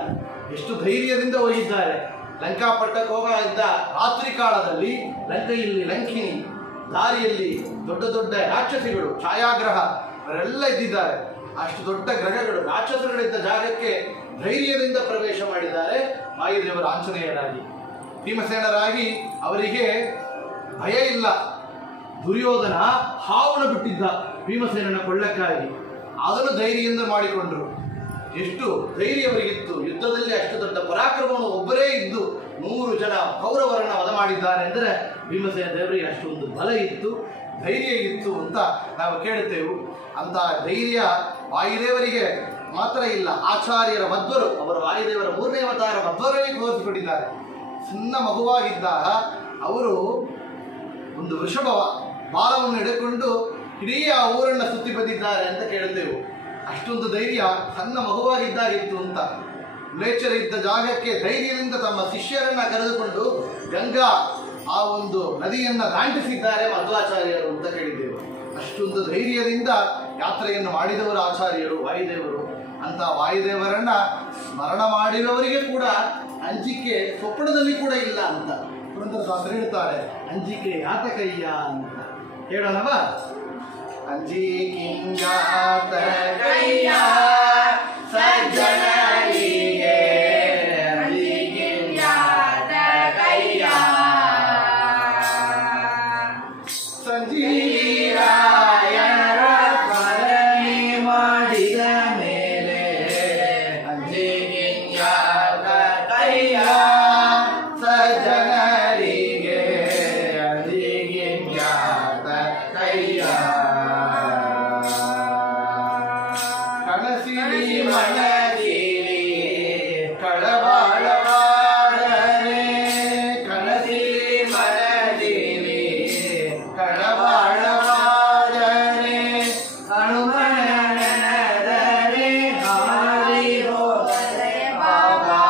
ಎಷ್ಟು ಧೈರ್ಯದಿಂದ ಹೋಗಿದ್ದಾರೆ. ಲಂಕಾಪಟ್ಟಕ್ಕೆ ಹೋಗಿದ್ದ ರಾತ್ರಿ ಕಾಲದಲ್ಲಿ ಲಂಕೆಯಲ್ಲಿ ಲಂಕಿನಿ ದಾರಿಯಲ್ಲಿ ದೊಡ್ಡ ದೊಡ್ಡ ರಾಕ್ಷಸಿಗಳು ಛಾಯಾಗ್ರಹ ಅವರೆಲ್ಲ ಇದ್ದಿದ್ದಾರೆ. ಅಷ್ಟು ದೊಡ್ಡ ಗ್ರಹಗಳು ರಾಕ್ಷಸಗಳಿದ್ದ ಜಾಗಕ್ಕೆ ಧೈರ್ಯದಿಂದ ಪ್ರವೇಶ ಮಾಡಿದ್ದಾರೆ ವಾಯುದೇವರ ಆಂಜನೇಯರಾಗಿ. ಭೀಮಸೇನರಾಗಿ ಅವರಿಗೆ ಭಯ ಇಲ್ಲ. ದುರ್ಯೋಧನ ಹಾವನ್ನ ಬಿಟ್ಟಿದ್ದ ಭೀಮಸೇನನ ಕೊಳ್ಳಕ್ಕಾಗಿ, ಅದನ್ನು ಧೈರ್ಯದಿಂದ ಮಾಡಿಕೊಂಡರು. ಎಷ್ಟು ಧೈರ್ಯ ಅವರಿಗಿತ್ತು, ಯುದ್ಧದಲ್ಲಿ ಅಷ್ಟು ದೊಡ್ಡ ಪರಾಕ್ರಮವನ್ನು ಒಬ್ಬರೇ ಇದ್ದು 100 ಜನ ಕೌರವರನ್ನು ವಧ ಮಾಡಿದ್ದಾರೆ ಅಂದರೆ ಭೀಮಸೇನ ದೇವರಿಗೆ ಅಷ್ಟೊಂದು ಬಲ ಇತ್ತು, ಧೈರ್ಯ ಇತ್ತು ಅಂತ ನಾವು ಕೇಳುತ್ತೇವೆ. ಅಂತ ಧೈರ್ಯ ವಾಯುದೇವರಿಗೆ ಮಾತ್ರ ಇಲ್ಲ, ಆಚಾರ್ಯರ ಮಧ್ವರು, ಅವರ ವಾಯುದೇವರ 3ನೇ ಅವತಾರ ಮಧ್ವರಿಗೆ ತೋರಿಸಿಕೊಟ್ಟಿದ್ದಾರೆ. ಸಣ್ಣ ಮಗುವಾಗಿದ್ದಾಗ ಅವರು ಒಂದು ವೃಷಭ ಬಾಲವನ್ನು ಹಿಡಿದುಕೊಂಡು ಇಡೀ ಆ ಊರನ್ನು ಸುತ್ತಿ ಬಂದಿದ್ದಾರೆ ಅಂತ ಕೇಳುತ್ತೇವೆ. ಅಷ್ಟೊಂದು ಧೈರ್ಯ ಸಣ್ಣ ಮಗುವಾಗಿದ್ದಾಗಿತ್ತು ಅಂತ. ಮ್ಲೇಚ್ಛರಿದ್ದ ಜಾಗಕ್ಕೆ ಧೈರ್ಯದಿಂದ ತಮ್ಮ ಶಿಷ್ಯರನ್ನ ಕರೆದುಕೊಂಡು ಗಂಗಾ ಆ ಒಂದು ನದಿಯನ್ನ ದಾಟಿಸಿದ್ದಾರೆ ಮಧ್ವಾಚಾರ್ಯರು ಅಂತ ಕೇಳಿದ್ದೇವೆ. ಅಷ್ಟೊಂದು ಧೈರ್ಯದಿಂದ ಯಾತ್ರೆಯನ್ನು ಮಾಡಿದವರು ಆಚಾರ್ಯರು ವಾಯುದೇವರು. ಅಂತ ವಾಯುದೇವರನ್ನ ಸ್ಮರಣ ಮಾಡಿದವರಿಗೆ ಕೂಡ ಅಂಜಿಕೆ ಸ್ವಪ್ನದಲ್ಲಿ ಕೂಡ ಇಲ್ಲ ಅಂತ ಪುರಂದರದಾಸರು ಹೇಳ್ತಾರೆ. ಅಂಜಿಕೆ ಯಾತಕಯ್ಯ ಅಂತ ಹೇಳೋಣವ. ಅಂಜಿಕಿಂಗಾತಕಯ್ಯ ಸಜ್ಜನರಿಗೆ ಅಂಜಿಕಿಂಗಾತಕಯ್ಯ ಸಂಜೀರಾಯರ ಸ್ಮರಣೆ ಮಾಡಿದ ಮೇಲೆ ಅಂಜಿಕಿಂಗಾತಕಯ್ಯ ಸಜ್ಜನರಿಗೆ ಅಂಜಿಕಿಂಗಾತಕಯ್ಯ ಕನಸಿನಿ ಮನದಿರಿ ಕಳವಾಳವಾದರೆ ಕನಸಿನಿ ಮನದಿರಿ ಕಳವಾಳವಾದರೆ ಹನುಮನದರೆ ಹಾರಿ ಹೋದರೆ ಬಾಬಾ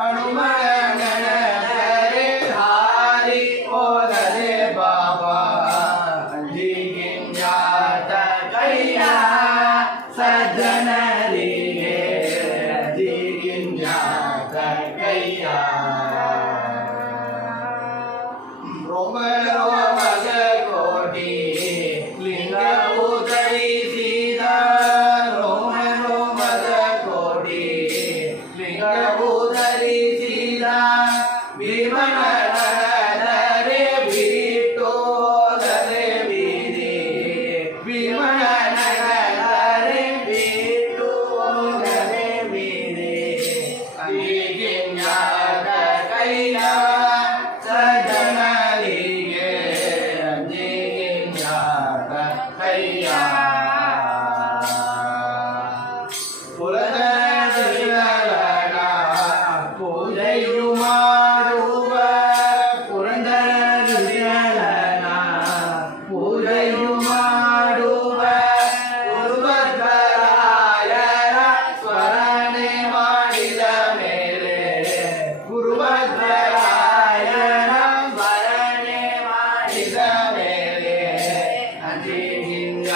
ಹನುಮನದರೆ ಹಾರಿ ಹೋದರೆ ಬಾಬಾ ಅಂಜಿಗಿಂಜಾತಕಯ್ಯ ಸಜ್ಜನರಿಗೆ ಅಂಜಿಗಿಂಜಾತಕಯ್ಯ ರೋಮ ರೋಮಗ ಕೋಟಿ ಲಿಂಗವು ಧರಿಸಿದ ರೋಮ ರೋಮದ ಕೋಟಿ ಲಿಂಗವು ಧರಿಸಿದ ಭೀಮನದರೆ ಬಿಟ್ಟೋದರೆ ಬೀದಿ ಭೀಮನದರೆ ಬಿಟ್ಟೋದರೆ ಬೀದಿ ಅಂಜಿಗಿಂಜಾತಕಯ್ಯ ಸಜ್ಜನರಿಗೆ ಅಂಜಿಗಿಂಜಾತಕಯ್ಯ ಪುರಂದರವಿಠಲನ ಪೂಜೆಯು ಮಾಡುವ ಪುರಂದರವಿಠಲನ ಪೂಜೆಯು ಮಾಡುವ ಗುರುಭದ್ರಾಯರ ಸ್ಮರಣೆ ಮಾಡಿದ ಮೇಲೆ ಗುರುಭದ್ರಾಯರ ಸ್ಮರಣೆ ಮಾಡಿದ ಮೇಲೆ ಅಂಜಿಗಿಂಜಾತಕಯ್ಯ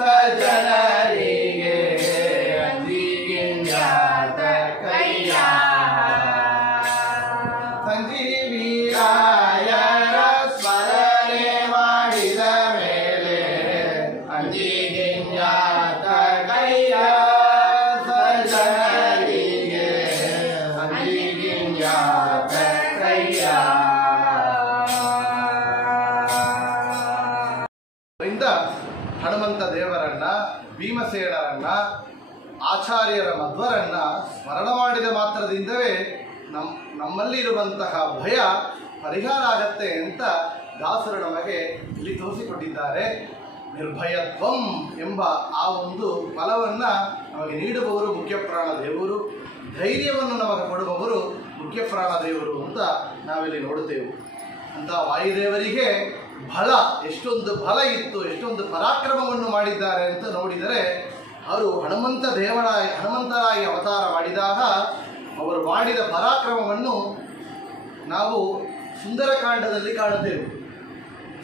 ಸಜ್ಜನರಿಗೆ ಅಂಜಿಗಿಂಜಾತಕಯ್ಯ ಸಂಜೀವಿರಾಯರ ಸ್ಮರಣೆ ಮಾಡಿದ ಮೇಲೆ ಅಂಜಿಗಿಂಜಾತಕಯ್ಯ ಸಜ್ಜನರಿಗೆ ಅಂಜಿಗಿಂಜಾತಕಯ್ಯ ಮಾಡಿದ ಹನುಮಂತ ದೇವರನ್ನ, ಭೀಮಸೇನರನ್ನ, ಆಚಾರ್ಯರ ಮಧ್ವರನ್ನ ಸ್ಮರಣ ಮಾಡಿದ ಮಾತ್ರದಿಂದಲೇ ನಮ್ಮಲ್ಲಿ ಇರುವಂತಹ ಭಯ ಪರಿಹಾರ ಆಗತ್ತೆ ಅಂತ ದಾಸರು ನಮಗೆ ಇಲ್ಲಿ ತೋರಿಸಿಕೊಟ್ಟಿದ್ದಾರೆ. ನಿರ್ಭಯತ್ವಂ ಎಂಬ ಆ ಒಂದು ಫಲವನ್ನು ನಮಗೆ ನೀಡುವವರು ಮುಖ್ಯಪ್ರಾಣ ದೇವರು, ಧೈರ್ಯವನ್ನು ನಮಗೆ ಕೊಡುವವರು ಮುಖ್ಯಪ್ರಾಣ ದೇವರು ಅಂತ ನಾವಿಲ್ಲಿ ನೋಡುತ್ತೇವೆ. ಅಂತ ವಾಯುದೇವರಿಗೆ ಬಲ, ಎಷ್ಟೊಂದು ಬಲ ಇತ್ತು, ಎಷ್ಟೊಂದು ಪರಾಕ್ರಮವನ್ನು ಮಾಡಿದ್ದಾರೆ ಅಂತ ನೋಡಿದರೆ, ಅವರು ಹನುಮಂತರಾಗಿ ಅವತಾರ ಮಾಡಿದಾಗ ಅವರು ಮಾಡಿದ ಪರಾಕ್ರಮವನ್ನು ನಾವು ಸುಂದರಕಾಂಡದಲ್ಲಿ ಕಾಣುತ್ತೇವೆ.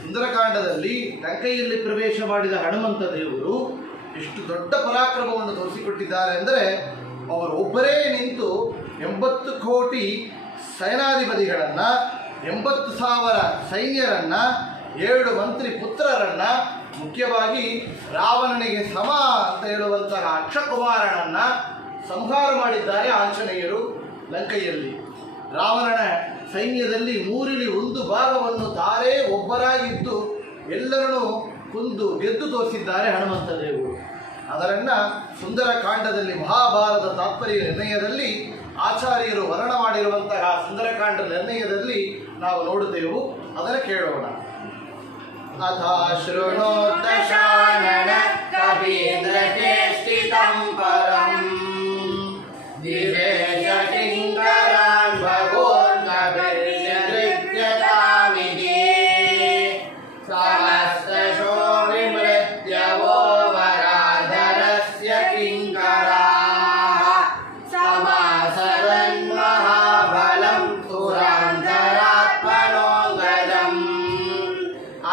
ಸುಂದರಕಾಂಡದಲ್ಲಿ ಲಂಕೆಯಲ್ಲಿ ಪ್ರವೇಶ ಮಾಡಿದ ಹನುಮಂತ ದೇವರು ಎಷ್ಟು ದೊಡ್ಡ ಪರಾಕ್ರಮವನ್ನು ತೋರಿಸಿಕೊಟ್ಟಿದ್ದಾರೆ ಅಂದರೆ, ಅವರು ಒಬ್ಬರೇ ನಿಂತು 80 ಕೋಟಿ ಸೇನಾಧಿಪತಿಗಳನ್ನು, 80,000 ಸೈನ್ಯರನ್ನು, 7 ಮಂತ್ರಿ ಪುತ್ರರನ್ನು, ಮುಖ್ಯವಾಗಿ ರಾವಣನಿಗೆ ಸಮ ಅಂತ ಹೇಳುವಂತಹ ಅಕ್ಷಕುಮಾರನನ್ನು ಸಂಹಾರ ಮಾಡಿದ್ದಾರೆ ಆಂಜನೇಯರು ಲಂಕೆಯಲ್ಲಿ. ರಾವಣನ ಸೈನ್ಯದಲ್ಲಿ 1/3 ಭಾಗವನ್ನು ತಾರೇ ಒಬ್ಬರಾಗಿದ್ದು ಎಲ್ಲರನ್ನೂ ಗೆದ್ದು ತೋರಿಸಿದ್ದಾರೆ ಹನುಮಂತ ದೇವರು. ಅದರನ್ನು ಸುಂದರಕಾಂಡದಲ್ಲಿ ಮಹಾಭಾರತ ತಾತ್ಪರ್ಯ ನಿರ್ಣಯದಲ್ಲಿ ಆಚಾರ್ಯರು ವರ್ಣ ಮಾಡಿರುವಂತಹ ಸುಂದರಕಾಂಡ ನಿರ್ಣಯದಲ್ಲಿ ನಾವು ನೋಡುತ್ತೇವೆ. ಅದನ್ನು ಕೇಳೋಣ. ಅಥ ಶೃಣೋತ ಶಾನನ ಕವೀಂದ್ರ ಚೇಷ್ಟಿತಂ ಪರಂ ದಿವೇಶ ಕಿಂಕರಾನ್ ಭಗೋನ್ ಕವಿರ್ಯೃತ್ಯತಾಮಿತಿ ಸಮಸ್ತ ಶೋ ವಿಮೃತ್ಯವೋ ವರಾಧರಸ್ಯ ಕಿಂಕರಾಃ ಸಮಾಸರನ್ ಮಹಾಬಲಂ ಸುರಾಂತರಾತ್ಮನೋ ಗಜಂ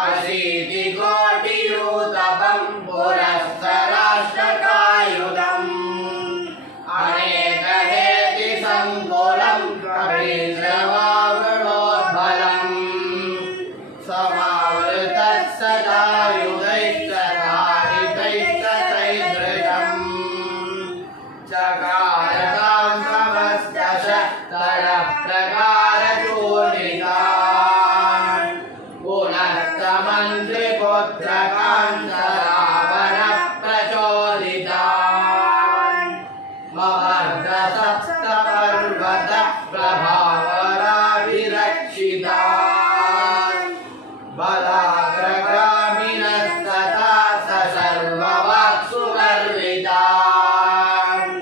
ಅಶೀತಿ ಕೋಟಿಯೂತಪಂ ಪುರಸ್ತರಾಷ್ಟ್ರಕಾಯುಧಂ ಅನೇಕ ಹೇತಿ ಸಂಕುಲಂ ಕವೀಂದ್ರವಾವೃಣೋದ್ಬಲಂ ಸಮಾವೃತಸ್ಸದಾಯುಧೈಶ್ಚಕಾರಿತೈಶ್ಚತೈದೃಶಂ ಚಕಾರತಾಂ ಸಮಸ್ತಶಸ್ತರಪ್ರಕಾರಚೂರ್ಣಿತಾನ್ ಪುನಸ್ತಮಂತ್ರಿಪುತ್ರಕಾಂತರಾವಣ ಪ್ರಚೋದಿತಾನ್ ಮಹರ್ಷಸಪ್ತಪರ್ವತ ಪ್ರಭಾವರಾಭಿರಕ್ಷಿತಾನ್ ಬಲಾಗ್ರಗಾಮಿನಸ್ತಥಾ ಸರ್ವವಾಕ್ಸುಗರ್ವಿತಾನ್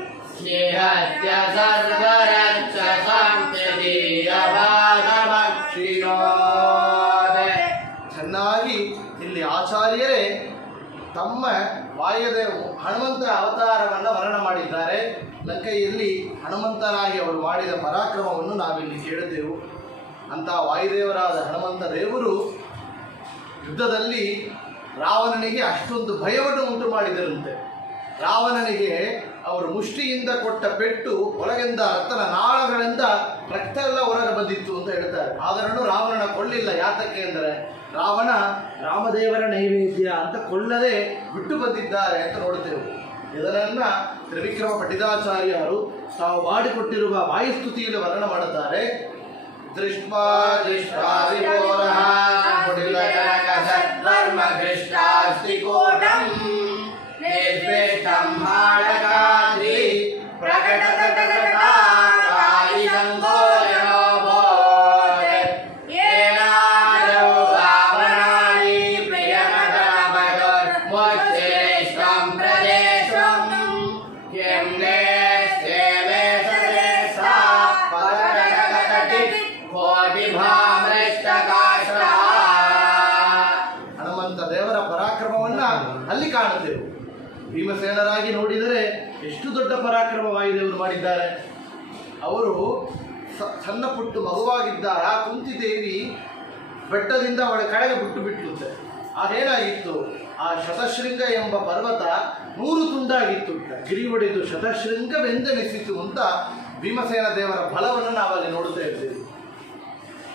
ನಿಹತ್ಯ ಸರ್ವರಕ್ಷಸಾಂ ತೃತೀಯಭಾಗಮಕ್ಷಿಣೋತ್. ಚೆನ್ನಾಗಿ ಇಲ್ಲಿ ಆಚಾರ್ಯರೇ ತಮ್ಮ ಹನುಮಂತರ ಅವತಾರವನ್ನು ವರ್ಣನೆ ಮಾಡಿದ್ದಾರೆ. ಲಂಕೆಯಲ್ಲಿ ಹನುಮಂತನಾಗಿ ಅವರು ಮಾಡಿದ ಪರಾಕ್ರಮವನ್ನು ನಾವಿಲ್ಲಿ ಕೇಳುತ್ತೇವೆ. ಅಂತ ವಾಯುದೇವರಾದ ಹನುಮಂತ ದೇವರು ಯುದ್ಧದಲ್ಲಿ ರಾವಣನಿಗೆ ಅಷ್ಟೊಂದು ಭಯವನ್ನು ಉಂಟು ಮಾಡಿದರಂತೆ. ರಾವಣನಿಗೆ ಅವರು ಮುಷ್ಟಿಯಿಂದ ಕೊಟ್ಟ ಪೆಟ್ಟು ಒಳಗಿಂದ ರಕ್ತನ ನಾಳಗಳಿಂದ ರಕ್ತ ಎಲ್ಲ ಹೊರಗೆ ಬಂದಿತ್ತು ಅಂತ ಹೇಳ್ತಾರೆ. ಆದರೂ ರಾವಣನ ಕೊಳ್ಳಿಲ್ಲ. ಯಾತಕ್ಕೆ ಅಂದರೆ ರಾವಣ ರಾಮದೇವರ ನೈವೇದ್ಯ ಅಂತ ಕೊಳ್ಳದೆ ಬಿಟ್ಟು ಬಂದಿದ್ದಾರೆ ಅಂತ ನೋಡುತ್ತೇವೆ. ಇದನ್ನು ತ್ರಿವಿಕ್ರಮ ಪಂಡಿತಾಚಾರ್ಯರು ತಾವು ಮಾಡಿಕೊಟ್ಟಿರುವ ವಾಯುಸ್ತುತಿಯಲ್ಲಿ ವರ್ಣನೆ ಮಾಡುತ್ತಾರೆ. ಹನುಮಂತ ದೇವರ ಪರಾಕ್ರಮವನ್ನ ಅಲ್ಲಿ ಕಾಣುತ್ತೇವೆ. ಭೀಮಸೇನರಾಗಿ ನೋಡಿದರೆ ಎಷ್ಟು ದೊಡ್ಡ ಪರಾಕ್ರಮ ವಾಯುದೇವರು ಮಾಡಿದ್ದಾರೆ. ಅವರು ಸಣ್ಣ ಪುಟ್ಟ ಮಗುವಾಗಿದ್ದಾಗ ಕುಂತಿದೇವಿ ಬೆಟ್ಟದಿಂದ ಅವಳ ಕಡೆಗೆ ಬಿಟ್ಟುತ್ತೆ. ಅದೇನಾಗಿತ್ತು, ಆ ಶತಶೃಂಗ ಎಂಬ ಪರ್ವತ 100 ತುಂಡಾಗಿತ್ತು. ಗಿರಿ ಹೊಡೆದು ಶತಶೃಂಗವೆಂದೆನಿಸಿತು ಅಂತ ಭೀಮಸೇನ ದೇವರ ಬಲವನ್ನು ನಾವಲ್ಲಿ ನೋಡುತ್ತಾ ಇದ್ದೇವೆ.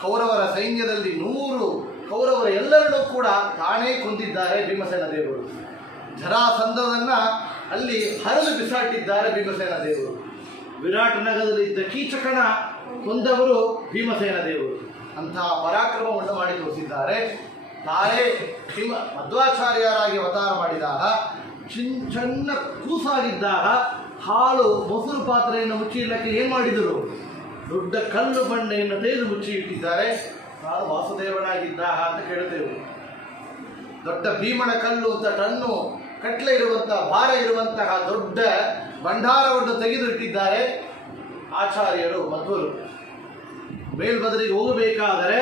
ಕೌರವರ ಸೈನ್ಯದಲ್ಲಿ 100 ಕೌರವರ ಎಲ್ಲರನ್ನೂ ಕೂಡ ತಾನೇ ಕೊಂದಿದ್ದಾರೆ ಭೀಮಸೇನ ದೇವರು. ಜರಾಸಂಧನನ್ನ ಅಲ್ಲಿ ಹರಿದು ಬಿಸಾಟಿದ್ದಾರೆ ಭೀಮಸೇನ ದೇವರು. ವಿರಾಟ್ ನಗರದಲ್ಲಿದ್ದ ಕೀಚಕನ ಕೊಂದವರು ಭೀಮಸೇನ ದೇವರು. ಅಂತಹ ಪರಾಕ್ರಮವನ್ನು ಮಾಡಿ ತೋರಿಸಿದ್ದಾರೆ. ತಾನೇ ಮಧ್ವಾಚಾರ್ಯರಾಗಿ ಅವತಾರ ಮಾಡಿದಾಗ ಸಣ್ಣ ಕೂಸಾಗಿದ್ದಾಗ ಹಾಳು ಮೊಸರು ಪಾತ್ರೆಯನ್ನು ಮುಚ್ಚಿಡಲಿಕ್ಕೆ ಏನು ಮಾಡಿದರು? ದೊಡ್ಡ ಕಲ್ಲು ಬಂಡೆಯನ್ನು ತೆಗೆದು ಮುಚ್ಚಿ ಇಟ್ಟಿದ್ದಾರೆ. ನಾನು ವಾಸುದೇವನಾಗಿದ್ದಾಗ ಅಂತ ಕೇಳ್ತೇವೆ. ದೊಡ್ಡ ಭೀಮನ ಕಲ್ಲು ಅಂತ ಟನ್ನು ಕಟ್ಲೆ ಇರುವಂತಹ ಭಾರ ಇರುವಂತಹ ದೊಡ್ಡ ಭಂಡಾರವನ್ನು ತೆಗೆದು ಇಟ್ಟಿದ್ದಾರೆ ಆಚಾರ್ಯರು ಮಧ್ವರು. ಮೇಲ್ಬದರಿಗೆ ಹೋಗಬೇಕಾದರೆ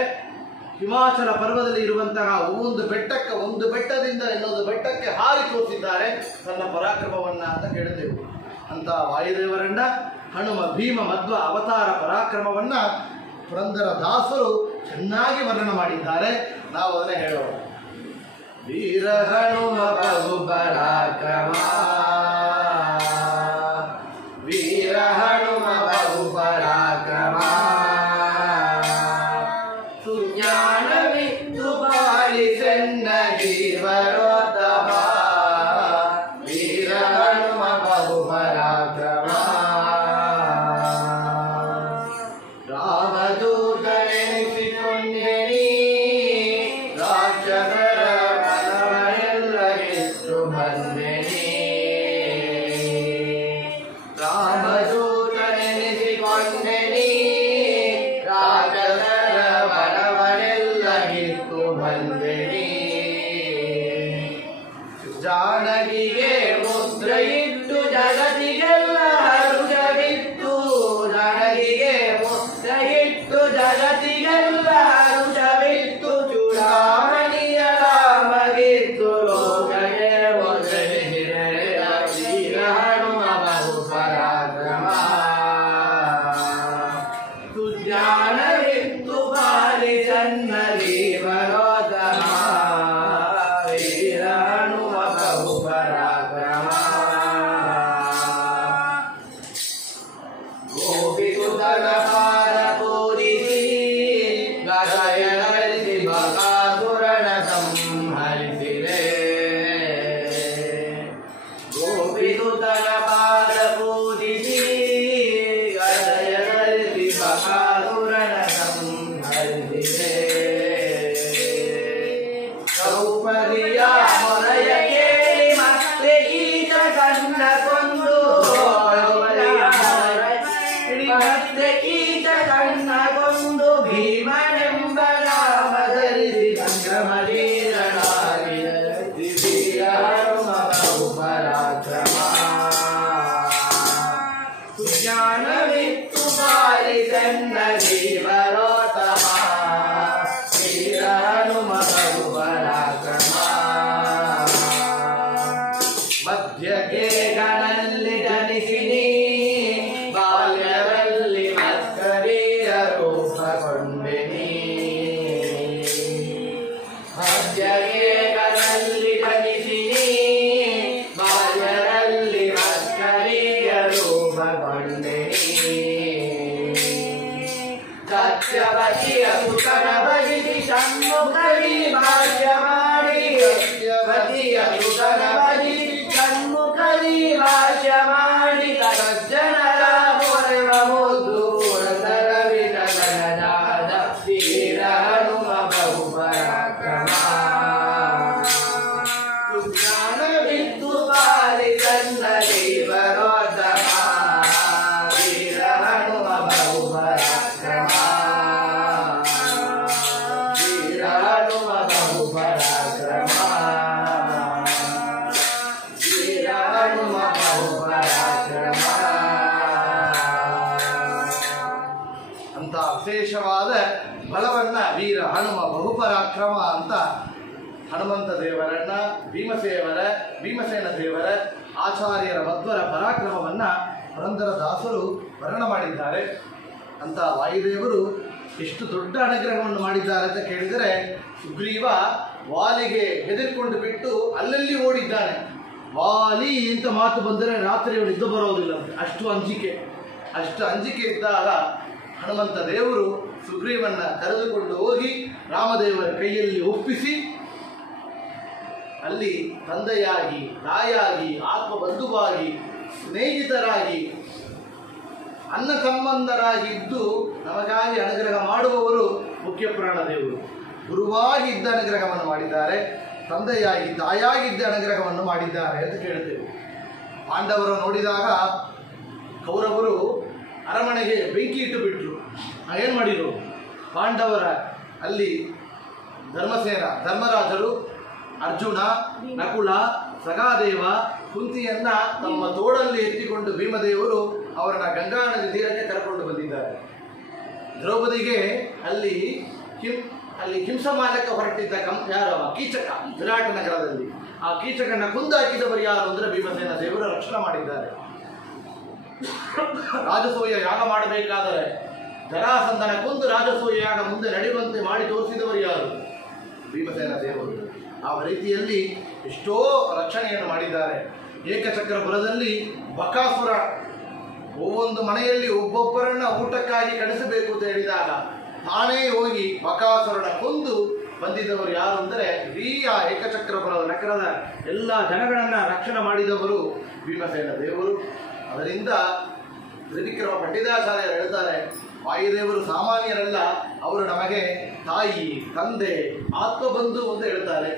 ಹಿಮಾಚಲ ಪರ್ವದಲ್ಲಿ ಇರುವಂತಹ ಒಂದು ಬೆಟ್ಟದಿಂದ ಇನ್ನೊಂದು ಬೆಟ್ಟಕ್ಕೆ ಹಾರಿ ತೋರಿಸಿದ್ದಾರೆ ತನ್ನ ಪರಾಕ್ರಮವನ್ನ ಅಂತ ಕೇಳ್ತೇವೆ. ಅಂತ ವಾಯುದೇವರನ್ನ ಹನುಮ ಭೀಮ ಮಧ್ವ ಅವತಾರ ಪರಾಕ್ರಮವನ್ನ ಪುರಂದರ ದಾಸರು ಚೆನ್ನಾಗಿ ವರ್ಣನ ಮಾಡಿದ್ದಾರೆ. ನಾವು ಅದನ್ನೇ ಹೇಳೋಣ. ವೀರ ಹನುಮ ಬಹು ಪರಾಕ್ರಮ, ವೀರ ಹನುಮ ಬಹು ಪರಾಕ್ರಮ, ಸುಜ್ಞಾನವಿತ್ತು ಪಾಲಿಸೆನ್ನ ಜೀವರೋತ್ತಮ, ವೀರ ಹನುಮ ಬಹು ಪರಾಕ್ರಮ. ರಾಮದೂತನೆನಿಸಿಕೊಂಡೆನಿ ರಾಕ್ಷಸರ ಮನವನ್ನೆಲ್ಲ ಗೆದ್ದು ಬಂದೆನಿ, ರಾಮದೂತನೆನಿಸಿಕೊಂಡೆನಿ ರಾಕ್ಷಸರ ಮನವನ್ನೆಲ್ಲ ಗೆದ್ದು ಬಂದೆನಿ. ಜಾನಕಿಗೆ ಮುದ್ರೆ ಇಟ್ಟು ಜಗತ್ತಿಗೆಲ್ಲ ಹರುಷವಿತ್ತು, ಜಾನಕಿಗೆ ಮುದ್ರೆ ಇಟ್ಟು ಜಗತ್ತಿಗೆಲ್ಲ ಹರುಷವಿತ್ತು, ಚೂಡಾಮಣಿಯ ರಾಮಗಿತ್ತು ಲೋಕಗೆ ಒದಗಿಸಿದ ವೀರ ಹನುಮ ಬಹು ಪರಾಕ್ರಮ. ಸುಜ್ಞಾನವಿತ್ತು ಪಾಲಿಸನ್ನ ಜೀವರೋತ್ತಮ, ವೀರ ಹನುಮ ಬಹು ಪರಾಕ್ರಮ. ಗೋಪಿಸುತನ ಪಾದ ಪೂಜಿಸಿ ಗದಯದಲ್ಲಿ ಬಕಾಸುರನ ಸಂಹರಿಸಿದೆ, ಗೋಪಿಸುತನ ಪಾದ ಪೂಜಿಸಿ ಗದಯದಲ್ಲಿ ಬಕಾಸುರನ ಸಂಹರಿಸಿದೆ. ದ್ರೌಪದಿಯ ಮೊರೆಯ ಕೇಳಿ ಮತ್ತೆ ಕೀಟ ಕಣ್ಣ ಕೊಂದು, ಮತ್ತೆ ಕೀಟ ಕಣ್ಣ ಕೊಂದು ಭೀಮನೆಂಬ ನಾಮ ಧರಿಸಿ ಸಂಗಮಧೀರನಾಗಿ ವೀರ ಹನುಮ ಬಹು ಪರಾಕ್ರಮ. ಸುಜ್ಞಾನವಿತ್ತು ಪಾಲಿಸನ್ನ ಜೀವರೋತ್ತಮ, ವೀರ ಹನುಮ ಬಹು ಪರಾಕ್ರಮ. ಮಧ್ಯಕ್ಕೆ ಗಣಲ್ಲಿ ಜನಿಸಿನಿ ಬಾಲ್ಯದಲ್ಲಿ ಮಸ್ಕರಿಯ ರೂಪಗೊಂಡೆನಿ, ಮಧ್ಯಕ್ಕೆ ಗಣಲ್ಲಿ ಜನಿಸಿನಿ ಬಾಲ್ಯದಲ್ಲಿ ಮಸ್ಕರಿಯ ರೂಪಗೊಂಡೆನಿ. ಸತ್ಯವತಿಯ ಸುಖನ ಬಗಿಸಿ ಷಣ್ಮುಖರಿ ಭಾಷ್ಯ ಮಾಡಿ, ಸತ್ಯವತಿಯ ಸುಖನ ಬಗಿಸಿ ಷಣ್ಮುಖರಿ ಭಾಷ್ಯ ಮಾಡಿ, ಸಜ್ಜನರ ಮೊರೆವ ಮುದ್ದು ಪುರಸರವಿದ ಗಣನಾದ ವೀರ ಹನುಮ ಬಹು ಪರಾಕ್ರಮ. ಸುಜ್ಞಾನವಿತ್ತು ಪಾಲಿಸನ್ನ ಜೀವರೋತ್ತಮ, ವೀರ ಹನುಮ ಬಹು ಪರಾಕ್ರಮ, ವೀರ ಹನುಮ ಬಹು ಪರಾಕ್ರಮ, ವೀರ ಹನುಮ ಬಹು ಪರಾಕ್ರಮ. ಅಂತ ವಿಶೇಷವಾದ ಬಲವನ್ನ ವೀರ ಹನುಮ ಬಹುಪರಾಕ್ರಮ ಅಂತ ಹನುಮಂತ ದೇವರನ್ನ ಭೀಮಸೇನ ದೇವರ ಆಚಾರ್ಯರ ಮಧ್ವರ ಪರಾಕ್ರಮವನ್ನ ಪುರಂದರ ದಾಸರು ವರ್ಣನ ಮಾಡಿದ್ದಾರೆ. ಅಂತ ವಾಯುದೇವರು ಎಷ್ಟು ದೊಡ್ಡ ಅನುಗ್ರಹವನ್ನು ಮಾಡಿದ್ದಾರೆ ಅಂತ ಕೇಳಿದರೆ, ಸುಗ್ರೀವ ವಾಲಿಗೆ ಹೆದರಿಕೊಂಡು ಬಿಟ್ಟು ಅಲ್ಲಲ್ಲಿ ಓಡಿದ್ದಾನೆ. ವಾಲಿ ಅಂತ ಮಾತು ಬಂದರೆ ರಾತ್ರಿ ಅವನು ನಿದ್ದೆ ಬರೋದಿಲ್ಲ ಅಂತ, ಅಷ್ಟು ಅಂಜಿಕೆ ಇದ್ದಾಗ ಹನುಮಂತ ದೇವರು ಸುಗ್ರೀವನ್ನ ಕರೆದುಕೊಂಡು ಹೋಗಿ ರಾಮದೇವರ ಕೈಯಲ್ಲಿ ಒಪ್ಪಿಸಿ, ಅಲ್ಲಿ ತಂದೆಯಾಗಿ ತಾಯಾಗಿ ಆತ್ಮ ಬಂಧುವಾಗಿ ಸ್ನೇಹಿತರಾಗಿ ಅನ್ನ ಸಂಬಂಧರಾಗಿ ಇದ್ದು ನಮಗಾಗಿ ಅನುಗ್ರಹ ಮಾಡುವವರು ಮುಖ್ಯ ಪ್ರಾಣ ದೇವರು. ಗುರುವಾಗಿ ಇದ್ದ ಅನುಗ್ರಹವನ್ನು ಮಾಡಿದ್ದಾರೆ, ತಂದೆಯಾಗಿ ತಾಯಾಗಿದ್ದ ಅನುಗ್ರಹವನ್ನು ಮಾಡಿದ್ದಾರೆ ಅಂತ ಕೇಳ್ತೇವೆ. ಪಾಂಡವರು ನೋಡಿದಾಗ ಕೌರವರು ಅರಮನೆಗೆ ಬೆಂಕಿ ಇಟ್ಟು ಬಿಟ್ಟರು. ಏನು ಮಾಡಿದರು? ಪಾಂಡವರ ಅಲ್ಲಿ ಧರ್ಮಸೇನ, ಧರ್ಮರಾಜರು, ಅರ್ಜುನ, ನಕುಲ, ಸಗಾದೇವ, ಕುಂತಿಯನ್ನ ತಮ್ಮ ತೋಳಲ್ಲಿ ಎತ್ತಿಕೊಂಡು ಭೀಮದೇವರು ಅವರನ್ನ ಗಂಗಾ ನದಿ ತೀರಕ್ಕೆ ಕರ್ಕೊಂಡು ಬಂದಿದ್ದಾರೆ. ದ್ರೌಪದಿಗೆ ಅಲ್ಲಿ ಹಿಂಸಮಾಲಕ್ಕೆ ಹೊರಟಿದ್ದ ಯಾರು? ಕೀಚಕ, ವಿರಾಟ ನಗರದಲ್ಲಿ. ಆ ಕೀಚಕನ ಕುಂದಾಕಿದವರು ಯಾರು ಅಂದರೆ ಭೀಮಸೇನ ದೇವರು ರಕ್ಷಣೆ ಮಾಡಿದ್ದಾರೆ. ರಾಜಸೂಯ ಯಾಗ ಮಾಡಬೇಕಾದರೆ ಜರಾಸಂಧನ ಕೊಂದು ರಾಜಸೂಯ ಯಾಗ ಮುಂದೆ ನಡೆಯುವಂತೆ ಮಾಡಿ ತೋರಿಸಿದವರು ಯಾರು? ಭೀಮಸೇನ ದೇವರು. ಆ ರೀತಿಯಲ್ಲಿ ಎಷ್ಟೋ ರಕ್ಷಣೆಯನ್ನು ಮಾಡಿದ್ದಾರೆ. ಏಕಚಕ್ರಪುರದಲ್ಲಿ ಬಕಾಸುರ ಒவ்வೊಂದು ಮನೆಯಲ್ಲಿ ಒಬ್ಬೊಬ್ಬರನ್ನ ಊಟಕ್ಕಾಗಿ ಕಳಿಸಬೇಕು ಅಂತ ಹೇಳಿದಾಗ ತಾನೇ ಹೋಗಿ ಬಕಾಸುರನ ಕೊಂದು ಬಂದಿದ್ದವರು ಯಾರು ಅಂದರೆ ಇಡೀ ಆ ಏಕಚಕ್ರಪುರದ ನಗರದ ಎಲ್ಲ ಜನಗಳನ್ನ ರಕ್ಷಣೆ ಮಾಡಿದವರು ಭೀಮಸೇನ ದೇವರು. ಅದರಿಂದ ತ್ರಿವಿಕ್ರಮ ಪಂಡಿತಾಚಾರ್ಯರು ಹೇಳ್ತಾರೆ, ವಾಯುದೇವರು ಸಾಮಾನ್ಯರಲ್ಲ, ಅವರು ನಮಗೆ ತಾಯಿ, ತಂದೆ, ಆತ್ಮಬಂಧು ಅಂತ ಹೇಳ್ತಾರೆ.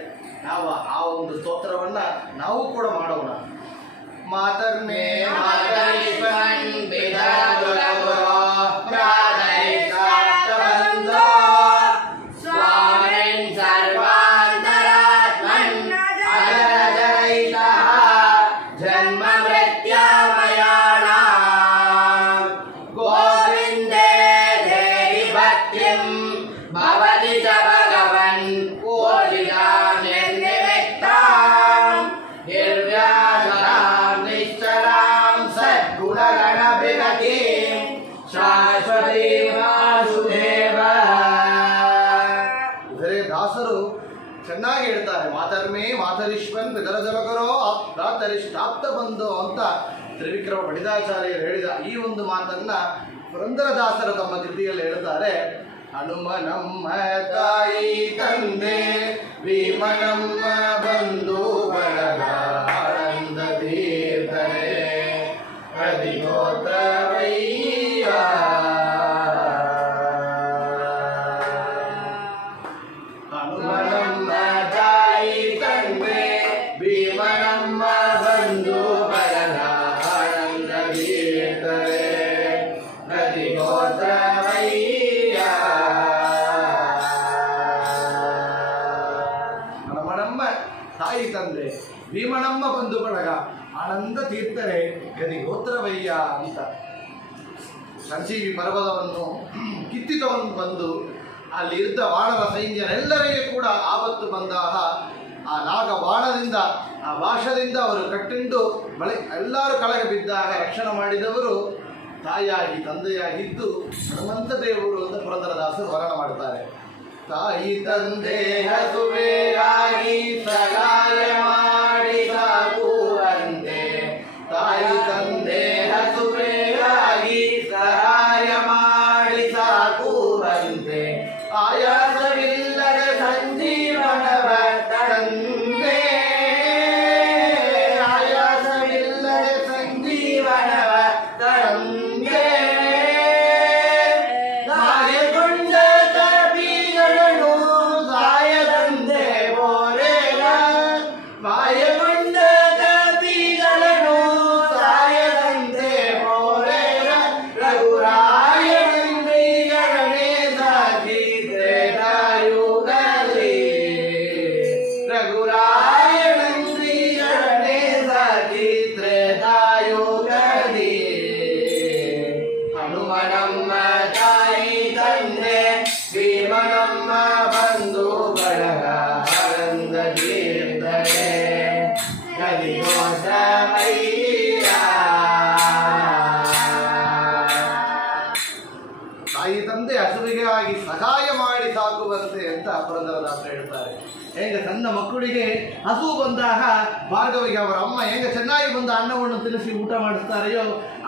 ನಾವು ಆ ಒಂದು ಸ್ತೋತ್ರವನ್ನ ನಾವು ಕೂಡ ಮಾಡೋಣ. ಮಾತರ್ಮೇ ದಾಸರು ಚೆನ್ನಾಗಿ ಹೇಳ್ತಾರೆ. ಮಾತರ್ಮೇ ಮಾತರಿಶ್ವನ್ ಪಿತರಜಲಕರೋ ಆಪ್ತ ಬಂಧು ಅಂತ ತ್ರಿವಿಕ್ರಮ ಪಂಡಿತಾಚಾರ್ಯರು ಹೇಳಿದ ಈ ಒಂದು ಮಾತನ್ನ ಪುರಂದರದಾಸರು ತಮ್ಮ ಕೃತಿಯಲ್ಲಿ ಹೇಳ್ತಾರೆ. ಹನುಮನಮ್ಮ ತಾಯಿ ತಂದೆ ಭೀಮನಮ್ಮ ಬಂಧು ಬಳಗ ಆನಂದ ತೀರ್ಥರೇ ಅಧಿಗೋತ್ರವಯ್ಯ. ಹನುಮನಮ್ಮ ತಾಯಿ ತಂದೆ ಭೀಮನಮ್ಮ ಬಂಧು ಬಳಗ ಆನಂದ ತೀರ್ಥರೇ ಅಧಿಗೋತ್ರವಯ್ಯ. ಹನುಮನಮ್ಮ ತಾಯಿ ತಂದೆ ಭೀಮನಮ್ಮ ಬಂಧು ಬಳಗ ಆನಂದ ತೀರ್ಥರೇ ಗದಿಗೋತ್ರವಯ್ಯ ಅಂತ ಸಂಜೀವಿ ಪರ್ವತವನ್ನು ಕಿತ್ತಿತವನ್ನು ಬಂದು ಅಲ್ಲಿದ್ದ ಬಾಣರ ಸೈನ್ಯರೆಲ್ಲರಿಗೆ ಕೂಡ ಆಪತ್ತು ಬಂದಾಗ ಆ ನಾಗ ಬಾಣದಿಂದ ಆ ಭಾಷದಿಂದ ಅವರು ಕಟ್ಟಿಂಡು ಎಲ್ಲರೂ ಕೆಳಗೆ ಬಿದ್ದಾಗ ರಕ್ಷಣೆ ಮಾಡಿದವರು ತಾಯಿಯಾಗಿ ತಂದೆಯಾಗಿದ್ದು ಹನುಮಂತ ದೇವರು ಅಂತ ಪುರಂದರದಾಸರು ವರ್ಣನೆ ಮಾಡ್ತಾರೆ. ತಾಯಿ ತಂದೆ ಹಸುವೆಯಾಗಿ ಸಹಾಯ ಮಾಡಿ ಸಾಕುವಂತೆ, ತಾಯಿ ತಂದೆ ಹಸುವೆಯಾಗಿ ಸಹಾಯ ಮಾಡಿ ಸಾಕುವಂತೆ, ಆಯಾಸವಿಲ್ಲದ ಸಂಜೀವನವ ತಂದೆ, ಆಯಾಸವಿಲ್ಲದ ಸಂಜೀವನವ ತಂದೆ, ಮಾಯಗೊಂಡ ತಪಿಗಳನ್ನು ಸಾಯದಂತೆ ಬೋರೆಗ, ಮಾಯಗೊಂಡ ತಪಿಗಳನ್ನು ಸಾಯದಂತೆ ಬೋರೆಗ, ರಘುರಾಯನಂದಿಗಳೇ ಸಾಕಿದ್ರೆ ಯುಗಲಿ, ರಘುರಾಯನಂದಿಗಳೇ ಸಾಕಿದ್ರೆ ಯುಗಲಿ. ಹನುಮನಮ್ಮ ತಾಯಿ ತಂದೆ ಭೀಮನಮ್ಮ ಬಂಧು ಬಳಗ ಆನಂದ ತೀರ್ಥರೇ ಗದಿಗೋತ್ರವಯ್ಯ. ತಾಯಿ ತಂದೆ ಹಸುವಿಗೆ ಆಗಿ ಸಹಾಯ ಮಾಡಿ ಸಾಕುವಂತೆ ಅಂತ ಪುರಂದರದಾಸರು ಹೇಳ್ತಾರೆ. ಹೇಗೆ ಸಣ್ಣ ಮಕ್ಕಳಿಗೆ ಹಸು ಬಂದಾಗ ಭಾರ್ಗವಿಗೆ ಅವರ ಅಮ್ಮ ಹೇಗೆ ಚೆನ್ನಾಗಿ ಬಂದ ಅನ್ನವನ್ನು ತಿನ್ನಿಸಿ ಊಟ ಮಾಡಿಸ್ತಾರೆಯೋ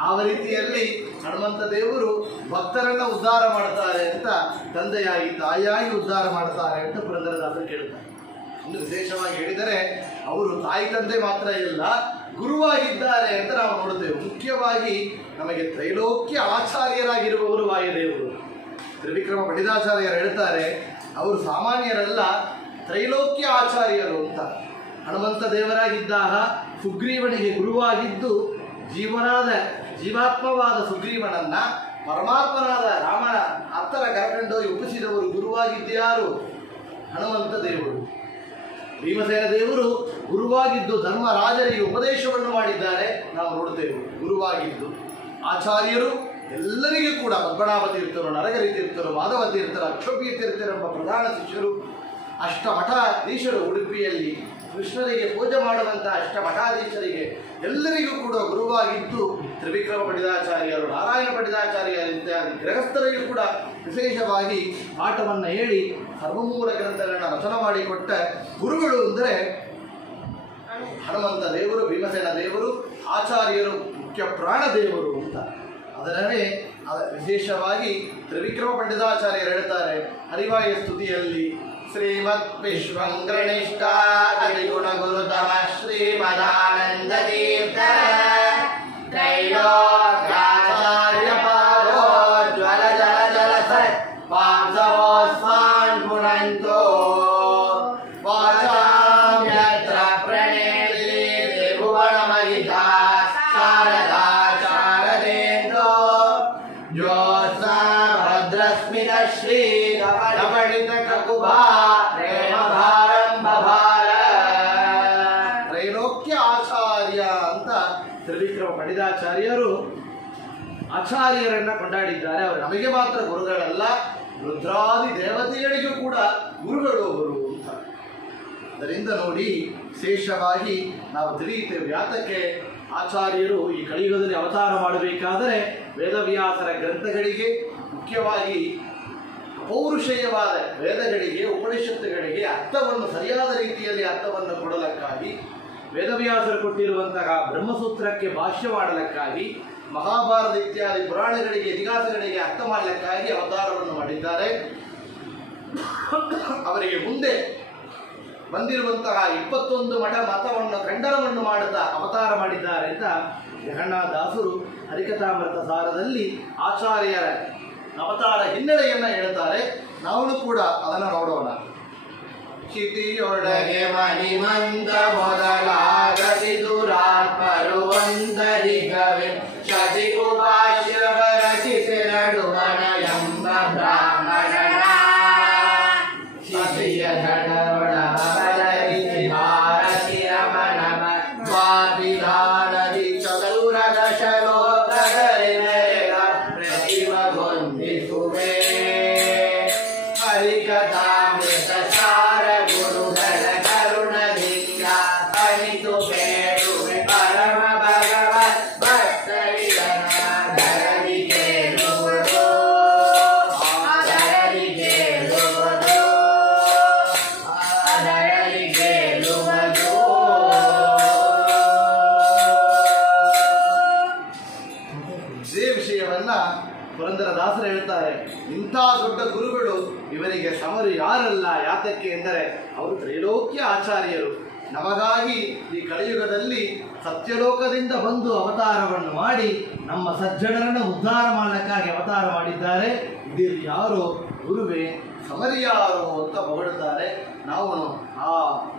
ಆ ರೀತಿಯಲ್ಲಿ ಹನುಮಂತ ದೇವರು ಭಕ್ತರನ್ನ ಉದ್ಧಾರ ಮಾಡ್ತಾರೆ ಅಂತ, ತಂದೆಯಾಗಿ ತಾಯಿಯಾಗಿ ಉದ್ಧಾರ ಮಾಡ್ತಾರೆ ಅಂತ ಪುರಂದರದಾಸರು ಕೇಳ್ತಾರೆ. ಇನ್ನು ವಿಶೇಷವಾಗಿ ಹೇಳಿದರೆ ಅವರು ತಾಯಿ ತಂದೆ ಮಾತ್ರ ಇಲ್ಲ, ಗುರುವಾಗಿದ್ದಾರೆ ಅಂತ ನಾವು ನೋಡುತ್ತೇವೆ. ಮುಖ್ಯವಾಗಿ ನಮಗೆ ತ್ರೈಲೋಕ್ಯ ಆಚಾರ್ಯರಾಗಿರುವವರು ವಾಯುದೇವರು. ತ್ರಿವಿಕ್ರಮ ಪಂಡಿತಾಚಾರ್ಯರು ಹೇಳ್ತಾರೆ, ಅವರು ಸಾಮಾನ್ಯರಲ್ಲ, ತ್ರೈಲೋಕ್ಯ ಆಚಾರ್ಯರು ಅಂತ. ಹನುಮಂತ ದೇವರಾಗಿದ್ದಾಗ ಸುಗ್ರೀವನಿಗೆ ಗುರುವಾಗಿದ್ದು ಜೀವಾತ್ಮವಾದ ಸುಗ್ರೀವನನ್ನ ಪರಮಾತ್ಮನಾದ ರಾಮನ ಹತ್ತರ ಕರ್ಕೊಂಡೋಗಿ ಒಪ್ಪಿಸಿದವರು ಗುರುವಾಗಿದ್ದ್ಯಾರು? ಹನುಮಂತ ದೇವರು. ಭೀಮಸೇನ ದೇವರು ಗುರುವಾಗಿದ್ದು ಧರ್ಮರಾಜರಿಗೆ ಉಪದೇಶವನ್ನು ಮಾಡಿದ್ದಾರೆ, ನಾವು ನೋಡ್ತೇವೆ. ಗುರುವಾಗಿದ್ದು ಆಚಾರ್ಯರು ಎಲ್ಲರಿಗೂ ಕೂಡ ಪದ್ಮನಾಭ ತೀರ್ಥರು, ನರಗರಿ ತೀರ್ಥರು, ಮಾಧವ ತೀರ್ಥರು, ಅಕ್ಷೋಭ್ಯ ತೀರ್ಥರೆಂಬ ಪ್ರಧಾನ ಶಿಷ್ಯರು, ಅಷ್ಟಮಠಾಧೀಶರು, ಉಡುಪಿಯಲ್ಲಿ ಕೃಷ್ಣರಿಗೆ ಪೂಜೆ ಮಾಡುವಂಥ ಅಷ್ಟಮಠಾಧೀಶರಿಗೆ ಎಲ್ಲರಿಗೂ ಕೂಡ ಗುರುವಾಗಿದ್ದು ತ್ರಿವಿಕ್ರಮ ಪಂಡಿತಾಚಾರ್ಯರು, ನಾರಾಯಣ ಪಂಡಿತಾಚಾರ್ಯರು ಇತ್ಯಾದಿ ಗೃಹಸ್ಥರಿಗೂ ಕೂಡ ವಿಶೇಷವಾಗಿ ಪಾಠವನ್ನು ಹೇಳಿ ಸರ್ವಮೂಲ ಗ್ರಂಥಗಳನ್ನು ರಚನೆ ಮಾಡಿಕೊಟ್ಟ ಗುರುಗಳು ಅಂದರೆ ಹನುಮಂತ ದೇವರು, ಭೀಮಸೇನ ದೇವರು, ಆಚಾರ್ಯರು, ಮುಖ್ಯ ಪ್ರಾಣ ದೇವರು ಅಂತ. ಅದರಲ್ಲೇ ವಿಶೇಷವಾಗಿ ತ್ರಿವಿಕ್ರಮ ಪಂಡಿತಾಚಾರ್ಯರು ಹೇಳ್ತಾರೆ ಹರಿವಾಯ ಸ್ತುತಿಯಲ್ಲಿ, ಶ್ರೀಮದ್ ವಿಶ್ವಂಗ್ರಣಿಷ್ಠ ಹರಿಗುಣ ಗುರುತಮ ಶ್ರೀಮದಾನಂದ ತೀರ್ಥ ತ್ರೈಲೋಕ್ಯಾಚಾರ್ಯ ಪಾದೋಜ್ವಲ ಜಲ ಜಲ ಸತ್ ಪಾಂಸವೋಸ್ಮಾನ್ ಪುನಂತೋ ವಾಚಾಂ ಯತ್ರ ಪ್ರಣೇತಿ ತ್ರಿಭುವನಮಹಿತಾ ಶಾರದಾ ಶಾರದೇಂದೋ ಜ್ಯೋತ್ಸ್ನಾ ಭದ್ರಸ್ಮಿತ ಶ್ರೀ ಕಪಡಿತ ಕಕುಭಾ ಪ್ರೇಮ ಭಾರಂಭಾರ. ತ್ರೈಲೋಕ್ಯ ಆಚಾರ್ಯ ಅಂತ ತ್ರಿವಿಕ್ರಮ ಪಂಡಿತಾಚಾರ್ಯರು ಆಚಾರ್ಯರನ್ನ ಕೊಂಡಾಡಿದ್ದಾರೆ. ಅವರು ನಮಗೆ ಮಾತ್ರ ಗುರುಗಳಲ್ಲ, ರುದ್ರಾದಿ ದೇವತೆಗಳಿಗೂ ಕೂಡ ಗುರುಗಳು ಅವರು ಅಂತ. ಅದರಿಂದ ನೋಡಿ ವಿಶೇಷವಾಗಿ ನಾವು ತಿಳಿಯುತ್ತೇವೆ ಯಾತಕ್ಕೆ ಆಚಾರ್ಯರು ಈ ಕಲಿಯುಗದಲ್ಲಿ ಅವತಾರ ಮಾಡಬೇಕಾದರೆ ವೇದವ್ಯಾಸರ ಗ್ರಂಥಗಳಿಗೆ, ಮುಖ್ಯವಾಗಿ ಪೌರುಷೇಯವಾದ ವೇದಗಳಿಗೆ, ಉಪನಿಷತ್ತುಗಳಿಗೆ ಅರ್ಥವನ್ನು ಸರಿಯಾದ ರೀತಿಯಲ್ಲಿ ಅರ್ಥವನ್ನು ಕೊಡಲಕ್ಕಾಗಿ, ವೇದವ್ಯಾಸರು ಕೊಟ್ಟಿರುವಂತಹ ಬ್ರಹ್ಮಸೂತ್ರಕ್ಕೆ ಭಾಷ್ಯ ಮಾಡಲಿಕ್ಕಾಗಿ, ಮಹಾಭಾರತ ಇತ್ಯಾದಿ ಪುರಾಣಗಳಿಗೆ, ಇತಿಹಾಸಗಳಿಗೆ ಅರ್ಥ ಮಾಡಲಿಕ್ಕಾಗಿ ಅವತಾರವನ್ನು ಮಾಡಿದ್ದಾರೆ. ಅವರಿಗೆ ಮುಂದೆ ಬಂದಿರುವಂತಹ 21 ಮತವನ್ನು ಖಂಡನವನ್ನು ಮಾಡುತ್ತಾ ಅವತಾರ ಮಾಡಿದ್ದಾರೆ ಅಂತ ಜಗನ್ನಾಥದಾಸರು ಹರಿಕಥಾಮೃತ ಸಾರದಲ್ಲಿ ಆಚಾರ್ಯರ ಅವತಾರ ಹಿನ್ನೆಲೆಯನ್ನು ಹೇಳ್ತಾರೆ. ನಾವು ಕೂಡ ಅದನ್ನು ನೋಡೋಣ. ಚಿತಿಯೊಳಗೆ ಮಣಿಮಂತ ಮೊದಲಾಗದಿ ದುರಾತ್ಮರುವಂತರಿಗವೆ ಶತಿಗುಭಾಷ್ಯವ ರಚಿಸೆರಡು ಮನ ಎಂಬ ಬ್ರಾಹ್ಮಣನ ಶಿಶಿಯ ಧಡವಳವರಿಸಿ ಭಾರತೀಯ ಮನಮ ಸ್ವಾಭಿಧಾನದಿ ಚತುರಗ ಶ್ಲೋಕಗಳಿಂದ ಪ್ರತಿಮಗೊಂದಿಸುವೆ ಹರಿಕಥಾಮೃತ ಸಾರ ಗುರುಗಳ ಕರುಣದಿಂದ ಅನಿತು ಬೇಡುವೆ ಪರಮ ಭಗವತ್ ಭಕ್ತರಿಗೆ ಧರಣಿಗೇಳುವುದು ಇದೇ ವಿಷಯವನ್ನ ಪುರಂದರದಾಸರು ಹೇಳ್ತಾರೆ. ಇಂಥ ದೊಡ್ಡ ಗುರುಗಳು ಇವರಿಗೆ ಸಮರು ಯಾರಲ್ಲ. ಯಾತಕ್ಕೆ ಎಂದರೆ ಅವರು ತ್ರೈಲೋಕ್ಯ ಆಚಾರ್ಯರು. ನಮಗಾಗಿ ಈ ಕಲಿಯುಗದಲ್ಲಿ ಸತ್ಯಲೋಕದಿಂದ ಬಂದು ಅವತಾರವನ್ನು ಮಾಡಿ ನಮ್ಮ ಸಜ್ಜನರನ್ನು ಉದ್ಧಾರ ಮಾಡಲಿಕ್ಕಾಗಿ ಅವತಾರ ಮಾಡಿದ್ದಾರೆ. ಇದಿರು ಯಾರೋ ಗುರುವೇ, ಸಮರಿಯಾರು ಅಂತ ಹೊಗಳುತ್ತಾರೆ. ನಾವು ಆ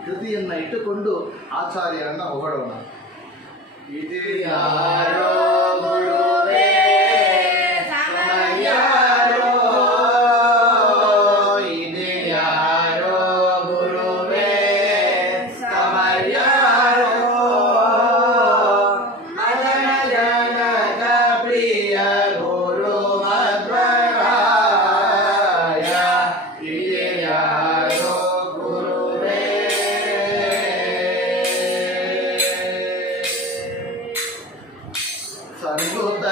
ಕೃತಿಯನ್ನು ಇಟ್ಟುಕೊಂಡು ಆಚಾರ್ಯರನ್ನ ಹೊಗಳೋಣ. ಇದು ಯಾರೋ ಗುರುವೇ, ಸಮರ್ಯಾರೋ, ಇದು ಯಾರೋ ಗುರುವೇ, ಸಮರ್ಯಾರೋ, ಮದನ ಜನಕ ಪ್ರಿಯ ಗುರು ಮಧ್ವರಾಯ, ಇದು ಯಾರೋ ಗುರುವೇ. ಸಂಯುತ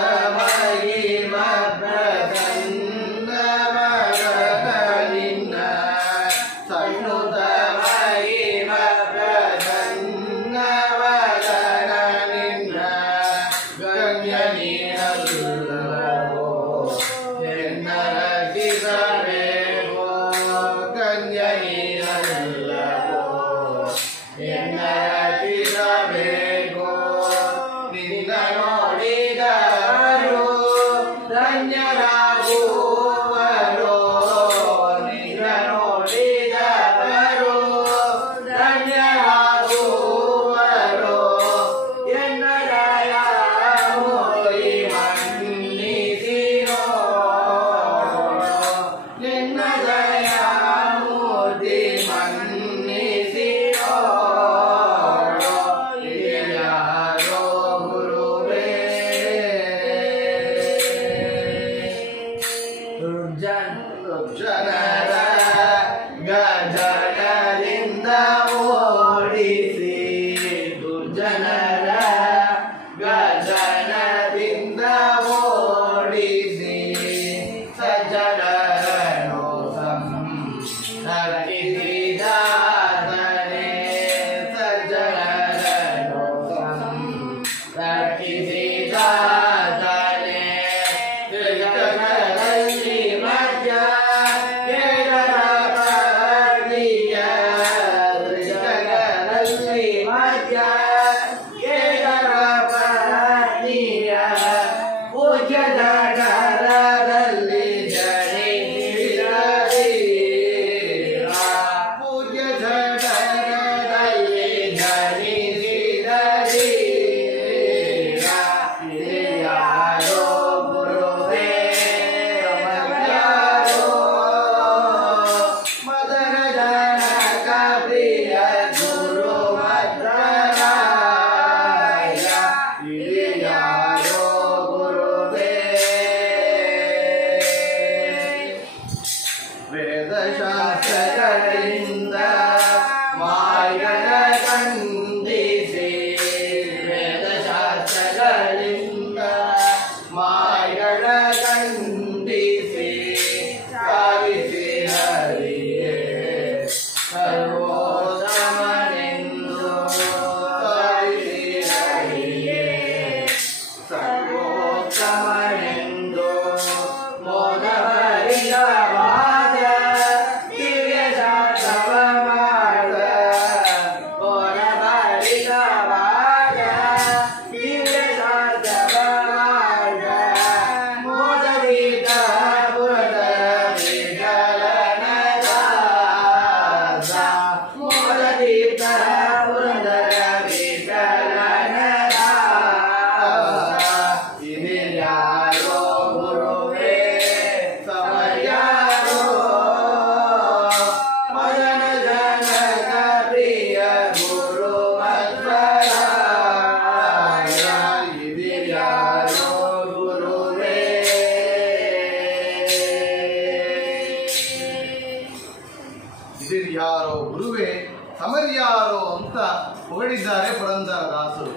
ಮಾಡಿದ್ದಾರೆ ಪುರಂದರದಾಸರು.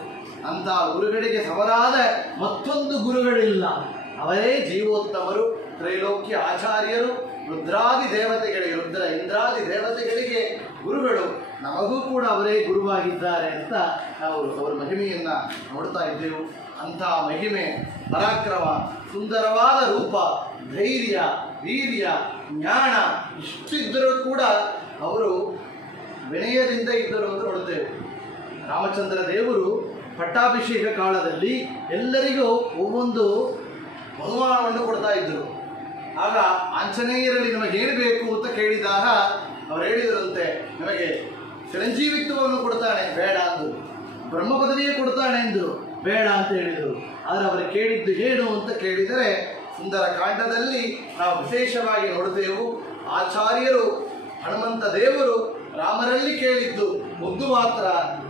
ಅಂತಹ ಗುರುಗಳಿಗೆ ಸಮರಾದ ಮತ್ತೊಂದು ಗುರುಗಳಿಲ್ಲ. ಅವರೇ ಜೀವೋತ್ತಮರು, ತ್ರೈಲೋಕ್ಯ ಆಚಾರ್ಯರು, ರುದ್ರಾದಿ ದೇವತೆಗಳಿಗೆ, ರುದ್ರ ಇಂದ್ರಾದಿ ದೇವತೆಗಳಿಗೆ ಗುರುಗಳು. ನಮಗೂ ಕೂಡ ಅವರೇ ಗುರುವಾಗಿದ್ದಾರೆ ಅಂತ ನಾವು ಅವರ ಮಹಿಮೆಯನ್ನು ನೋಡ್ತಾ ಇದ್ದೆವು. ಅಂತಹ ಮಹಿಮೆ, ಪರಾಕ್ರಮ, ಸುಂದರವಾದ ರೂಪ, ಧೈರ್ಯ, ವೀರ್ಯ, ಜ್ಞಾನ ಇಷ್ಟಿದ್ದರೂ ಕೂಡ ಅವರು ವಿನಯದಿಂದ ಇದ್ದರು ಅಂತ ನೋಡುತ್ತೇವೆ. ರಾಮಚಂದ್ರ ದೇವರು ಪಟ್ಟಾಭಿಷೇಕ ಕಾಲದಲ್ಲಿ ಎಲ್ಲರಿಗೂ ಒவ்வೊಂದು ಬಹುಮಾನವನ್ನು ಕೊಡ್ತಾ ಇದ್ದರು. ಆಗ ಆಂಜನೇಯರಲ್ಲಿ ನಿಮಗೆ ಏನು ಬೇಕು ಅಂತ ಕೇಳಿದಾಗ ಅವ್ರು ಹೇಳಿದರಂತೆ, ನಿಮಗೆ ಚಿರಂಜೀವಿತ್ವವನ್ನು ಕೊಡ್ತಾನೆ, ಬೇಡ ಅಂದರು. ಬ್ರಹ್ಮ ಪದವಿಯೇ ಕೊಡ್ತಾನೆ ಎಂದರು, ಬೇಡ ಅಂತ ಹೇಳಿದರು. ಆದರೆ ಅವರು ಕೇಳಿದ್ದು ಏನು ಅಂತ ಕೇಳಿದರೆ, ಸುಂದರ ಕಾಂಡದಲ್ಲಿ ನಾವು ವಿಶೇಷವಾಗಿ ನೋಡುತ್ತೇವು, ಆಚಾರ್ಯರು ಹನುಮಂತ ದೇವರು ರಾಮರಲ್ಲಿ ಕೇಳಿದ್ದು ಒಂದು ಮಾತ್ರ,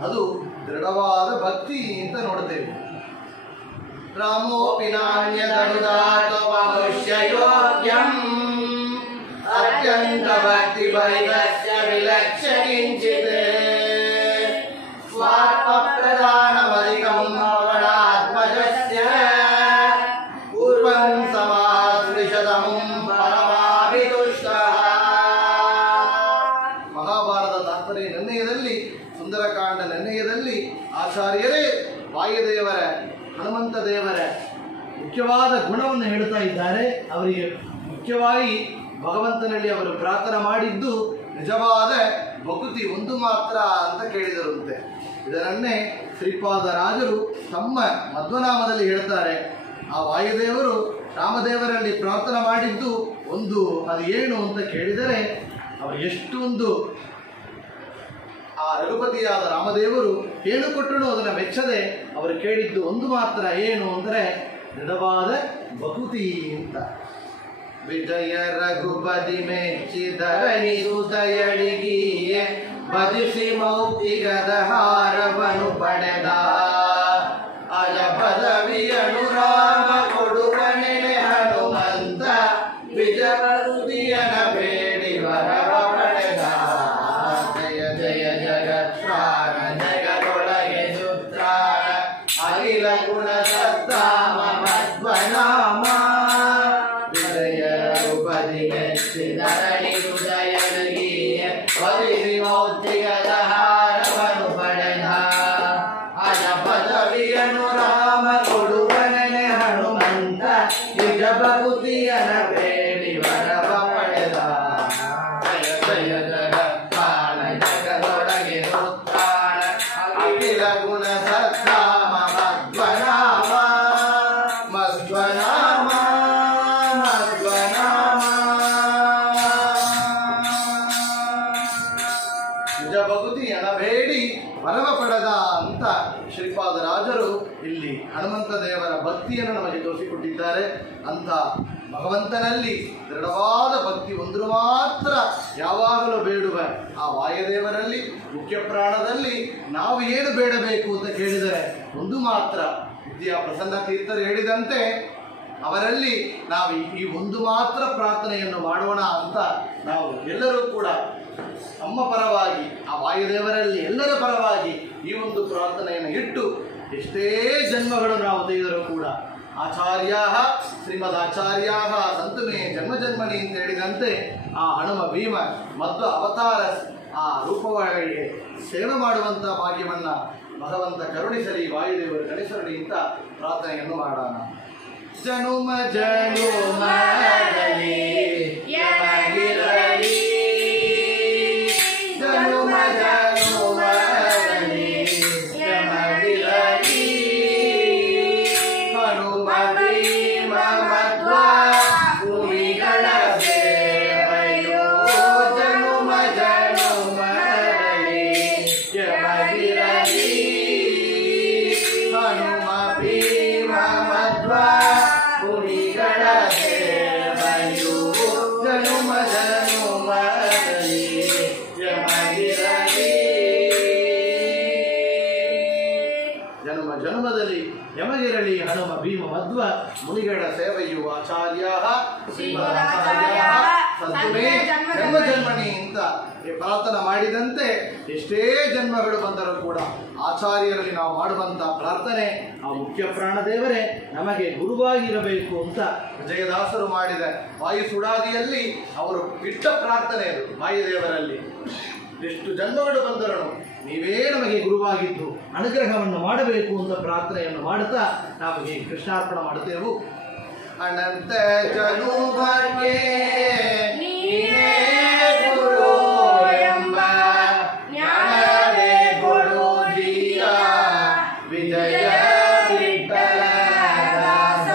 ಅದು ದೃಢವಾದ ಭಕ್ತಿ ಅಂತ ನೋಡುತ್ತೇವೆ. ರಾಮೋಪಿ ನಾಣ್ಯದನುದಾತೋ ಮನುಷ್ಯಯೋಗ್ಯಂ ಅತ್ಯಂತ ಭಕ್ತಿ ಭೈರಸ್ಯ ವಿಲಕ್ಷ್ಯ ಕಿಂಚಿತ್ ಸ್ವಾತ್ಮ ಪ್ರಧಾನಮಧಿಕಂ ಪವನಾತ್ಮಜಸ್ಯ ಪೂರ್ವಂ ಸಮಾಶ್ರಿಷತಮಂ ಪರಮಾಭಿತುಷ್ಟಃ. ಮಹಾಭಾರತ ತಾತ್ಪರ್ಯ ನಿರ್ಣಯದಲ್ಲಿ, ಸುಂದರಕಾಂಡ ನಿರ್ಣಯದಲ್ಲಿ ಆಚಾರ್ಯರೇ ವಾಯುದೇವರ, ಹನುಮಂತ ದೇವರ ಮುಖ್ಯವಾದ ಗುಣವನ್ನು ಹೇಳ್ತಾ ಇದ್ದಾರೆ. ಅವರಿಗೆ ಮುಖ್ಯವಾಗಿ ಭಗವಂತನಲ್ಲಿ ಅವರು ಪ್ರಾರ್ಥನೆ ಮಾಡಿದ್ದು ನಿಜವಾದ ಭಕ್ತಿ ಒಂದು ಮಾತ್ರ ಅಂತ ಕೇಳಿದರಂತೆ. ಇದನ್ನೇ ಶ್ರೀಪಾದರಾಜರು ತಮ್ಮ ಮಧ್ವನಾಮದಲ್ಲಿ ಹೇಳ್ತಾರೆ. ಆ ವಾಯುದೇವರು ರಾಮದೇವರಲ್ಲಿ ಪ್ರಾರ್ಥನೆ ಮಾಡಿದ್ದು ಒಂದು, ಅದು ಏನು ಅಂತ ಕೇಳಿದರೆ, ಅವರು ಎಷ್ಟೊಂದು ಆ ರಘುಪತಿಯಾದ ರಾಮದೇವರು ಏನು ಕೊಟ್ಟರು ಅದನ್ನು ಮೆಚ್ಚದೆ ಅವರು ಕೇಳಿದ್ದು ಒಂದು ಮಾತ್ರ, ಏನು ಅಂದರೆ ದೃಢವಾದ ಭಕ್ತಿ ಅಂತ. ವಿಜಯ ರಘುಪತಿ ಮೆಚ್ಚಿದರಣಿ ಸುತಯಳಿಗಿಯೇ ಭಜಿಸಿ ಮೌಕ್ತಿಗದ ಹಾರವನು ಪಡೆದ ಅಜ ಪದವಿಯನು ರಾಮ ಕೊಡುವ ನೆನೆ ಹನುಮಂತ ವಿಜಯನ ಬೇಡಿ ವರವ ಪಡೆದ. ಜಯ ಜಯ ಜಗತ್ರಾಣ ಜಗದೊಳಗೆ ಸುತ್ರಾಣ ಅಖಿಲ ಗುಣ ಸದ್ದಾಮ ಮಧ್ವನಾಮ ವಿಜಯ ರಘುಪತಿ ಮೆಚ್ಚಿದರಣಿ ಹೃದಯನಿಗೆ ಭಜಿಸಿ ಮೌಕ್ತಿಗದ ಹಾರವನು ಪಡೆದ ಅಜ ಪದವಿಯನು ರಾಮ ಕೊಡುವ ನೆನೆ ಹನುಮಂತ ನಿಜ ಭಕ್ತಿಯನ ಬೇಡಿ ವರವ ಪಡೆದ. ಜಯ ಜಯ ಜಗತ್ರಾಣ ಜಗದೊಳಗೆ ಸುತ್ರಾಣ ಅಖಿಲ ಗುಣ ಸದ್ದಾಮ ಮಧ್ವನಾಮ ಮಧ್ವನಾಮ ಮಧ್ವನಾಮ. ನಿಜ ಭಕ್ತಿಯನ ಬೇಡಿ ವರವ ಪಡೆದ ಅಂತ ಶ್ರೀಪಾದರಾಜರು ಇಲ್ಲಿ ಹನುಮಂತ ದೇವರ ಭಕ್ತಿಯನ್ನು ನಮಗೆ ತೋರಿಸಿಕೊಟ್ಟಿದ್ದಾರೆ. ಅಂತ ಭಗವಂತನಲ್ಲಿ ದೃಢವಾದ ಭಕ್ತಿ ಒಂದು ಮಾತ್ರ ಯಾವಾಗಲೂ ಬೇಡುವ ಆ ವಾಯುದೇವರಲ್ಲಿ ಮುಖ್ಯ ಪ್ರಾಣದಲ್ಲಿ ನಾವು ಏನು ಬೇಡಬೇಕು ಅಂತ ಕೇಳಿದರೆ ಒಂದು ಮಾತ್ರ. ವಿದ್ಯಾ ಪ್ರಸನ್ನ ತೀರ್ಥರು ಹೇಳಿದಂತೆ ಅವರಲ್ಲಿ ನಾವು ಈ ಒಂದು ಮಾತ್ರ ಪ್ರಾರ್ಥನೆಯನ್ನು ಮಾಡೋಣ ಅಂತ ನಾವು ಎಲ್ಲರೂ ಕೂಡ ನಮ್ಮ ಪರವಾಗಿ, ಆ ವಾಯುದೇವರಲ್ಲಿ ಎಲ್ಲರ ಪರವಾಗಿ ಈ ಒಂದು ಪ್ರಾರ್ಥನೆಯನ್ನು ಇಟ್ಟು ಎಷ್ಟೇ ಜನ್ಮಗಳು ನಾವು ತೆಗೆದರೂ ಕೂಡ ಆಚಾರ್ಯ ಶ್ರೀಮದ್ ಆಚಾರ್ಯ ಸಂತಮೇ ಜನ್ಮ ಜನ್ಮನಿ ಅಂತ ಹೇಳಿದಂತೆ ಆ ಹನುಮ ಭೀಮ ಮಧ್ವ ಅವತಾರ ಆ ರೂಪಗಳಿಗೆ ಸೇವೆ ಮಾಡುವಂಥ ಭಾಗ್ಯವನ್ನು ಭಗವಂತ ಕರುಣಿಸಲಿ, ವಾಯುದೇವರು ಕಳಿಸಲಿ ಅಂತ ಪ್ರಾರ್ಥನೆಯನ್ನು ಮಾಡೋಣ. ಜನುಮ ಜನುಮದಲ್ಲಿ ಯಮಗಿರಲಿ, ಜನುಮ ಜನುಮದಲ್ಲಿ ಯಮಗಿರಲಿ, ಹನುಮ ಭೀಮ ಮಧ್ವ ಭೂಮಿಗಳ ಸೇವೆಯೋ ಜನುಮ ಜನುಮದಲ್ಲಿ ಯಮಗಿರಲಿ, ಹನುಮ ಭೀಮ ಮಧ್ವ ಭೂಮಿಗಳ ಸೇವೆಯೋ ಜನುಮ ಜನುಮದಲ್ಲಿ ಯಮಗಿರಲಿ. ಜನ್ಮ ಜನ್ಮದಲ್ಲಿ ಯಮಗಿರಲಿ ಹನುಮ ಭೀಮ ಮಧ್ವ ಮುನಿಗಳ ಸೇವೆಯು ಆಚಾರ್ಯ ಶ್ರೀಮದಾಚಾರ್ಯ ಸಂತಮೇ ಜನ್ಮ ಜನ್ಮನಿ ಅಂತ ಪ್ರಾರ್ಥನೆ ಮಾಡಿದಂತೆ ಎಷ್ಟೇ ಜನ್ಮಗಳು ಬಂದರೂ ಕೂಡ ಆಚಾರ್ಯರಲ್ಲಿ ನಾವು ಮಾಡುವಂಥ ಪ್ರಾರ್ಥನೆ ಆ ಮುಖ್ಯ ಪ್ರಾಣದೇವರೇ ನಮಗೆ ಗುರುವಾಗಿರಬೇಕು ಅಂತ ವಿಜಯದಾಸರು ಮಾಡಿದ ವಾಯು ಸುಡಾದಿಯಲ್ಲಿ ಅವರು ಇಟ್ಟ ಪ್ರಾರ್ಥನೆ ಅದು. ವಾಯುದೇವರಲ್ಲಿ ಎಷ್ಟು ಜನ್ಮಗಳು ಬಂದರೂ ನೀವೇ ನಮಗೆ ಗುರುವಾಗಿದ್ದು ಅನುಗ್ರಹವನ್ನು ಮಾಡಬೇಕು ಅಂತ ಪ್ರಾರ್ಥನೆಯನ್ನು ಮಾಡುತ್ತಾ ನಮಗೆ ಕೃಷ್ಣಾರ್ಪಣ ಮಾಡುತ್ತೇವು. ಅನಂತ ಜನುಭಗೆ ನೀನೇ ಗುರು ಎಂಬ ಜ್ಞಾನವೇ ಗುರುಜಿಯ ವಿಜಯ ವಿಠಲ ದಾಸ.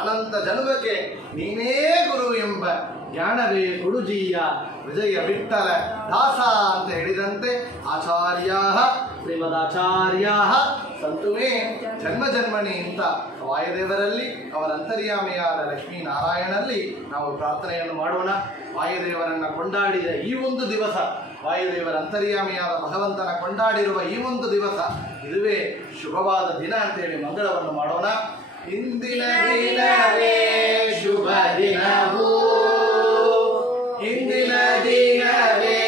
ಅನಂತ ಜನುಭಗೆ ನೀನೇ ಗುರು ಎಂಬ ಜ್ಞಾನವೇ ಗುರುಜಿಯ ವಿಜಯ ವಿಠಲ ದಾಸ ಅಂತ ಹೇಳಿದಂತೆ ಆಚಾರ್ಯ ಶ್ರೀಮದಾಚಾರ್ಯ ಸಂತುಮೇ ಜನ್ಮ ಜನ್ಮಣಿ ಅಂತ ವಾಯುದೇವರಲ್ಲಿ ಅವರ ಅಂತರ್ಯಾಮಿಯಾದ ಲಕ್ಷ್ಮೀನಾರಾಯಣನಲ್ಲಿ ನಾವು ಪ್ರಾರ್ಥನೆಯನ್ನು ಮಾಡೋಣ. ವಾಯುದೇವರನ್ನು ಕೊಂಡಾಡಿದ ಈ ಒಂದು ದಿವಸ, ವಾಯುದೇವರ ಅಂತರ್ಯಾಮಿಯಾದ ಭಗವಂತನ ಕೊಂಡಾಡಿರುವ ಈ ಒಂದು ದಿವಸ, ಇದುವೇ ಶುಭವಾದ ದಿನ ಅಂತೇಳಿ ಮಂಗಳವನ್ನು ಮಾಡೋಣ. ಇಂದಿನ ದಿನವೇ ಶುಭ ದಿನವೂ, ಇಂದಿನ ದಿನವೇ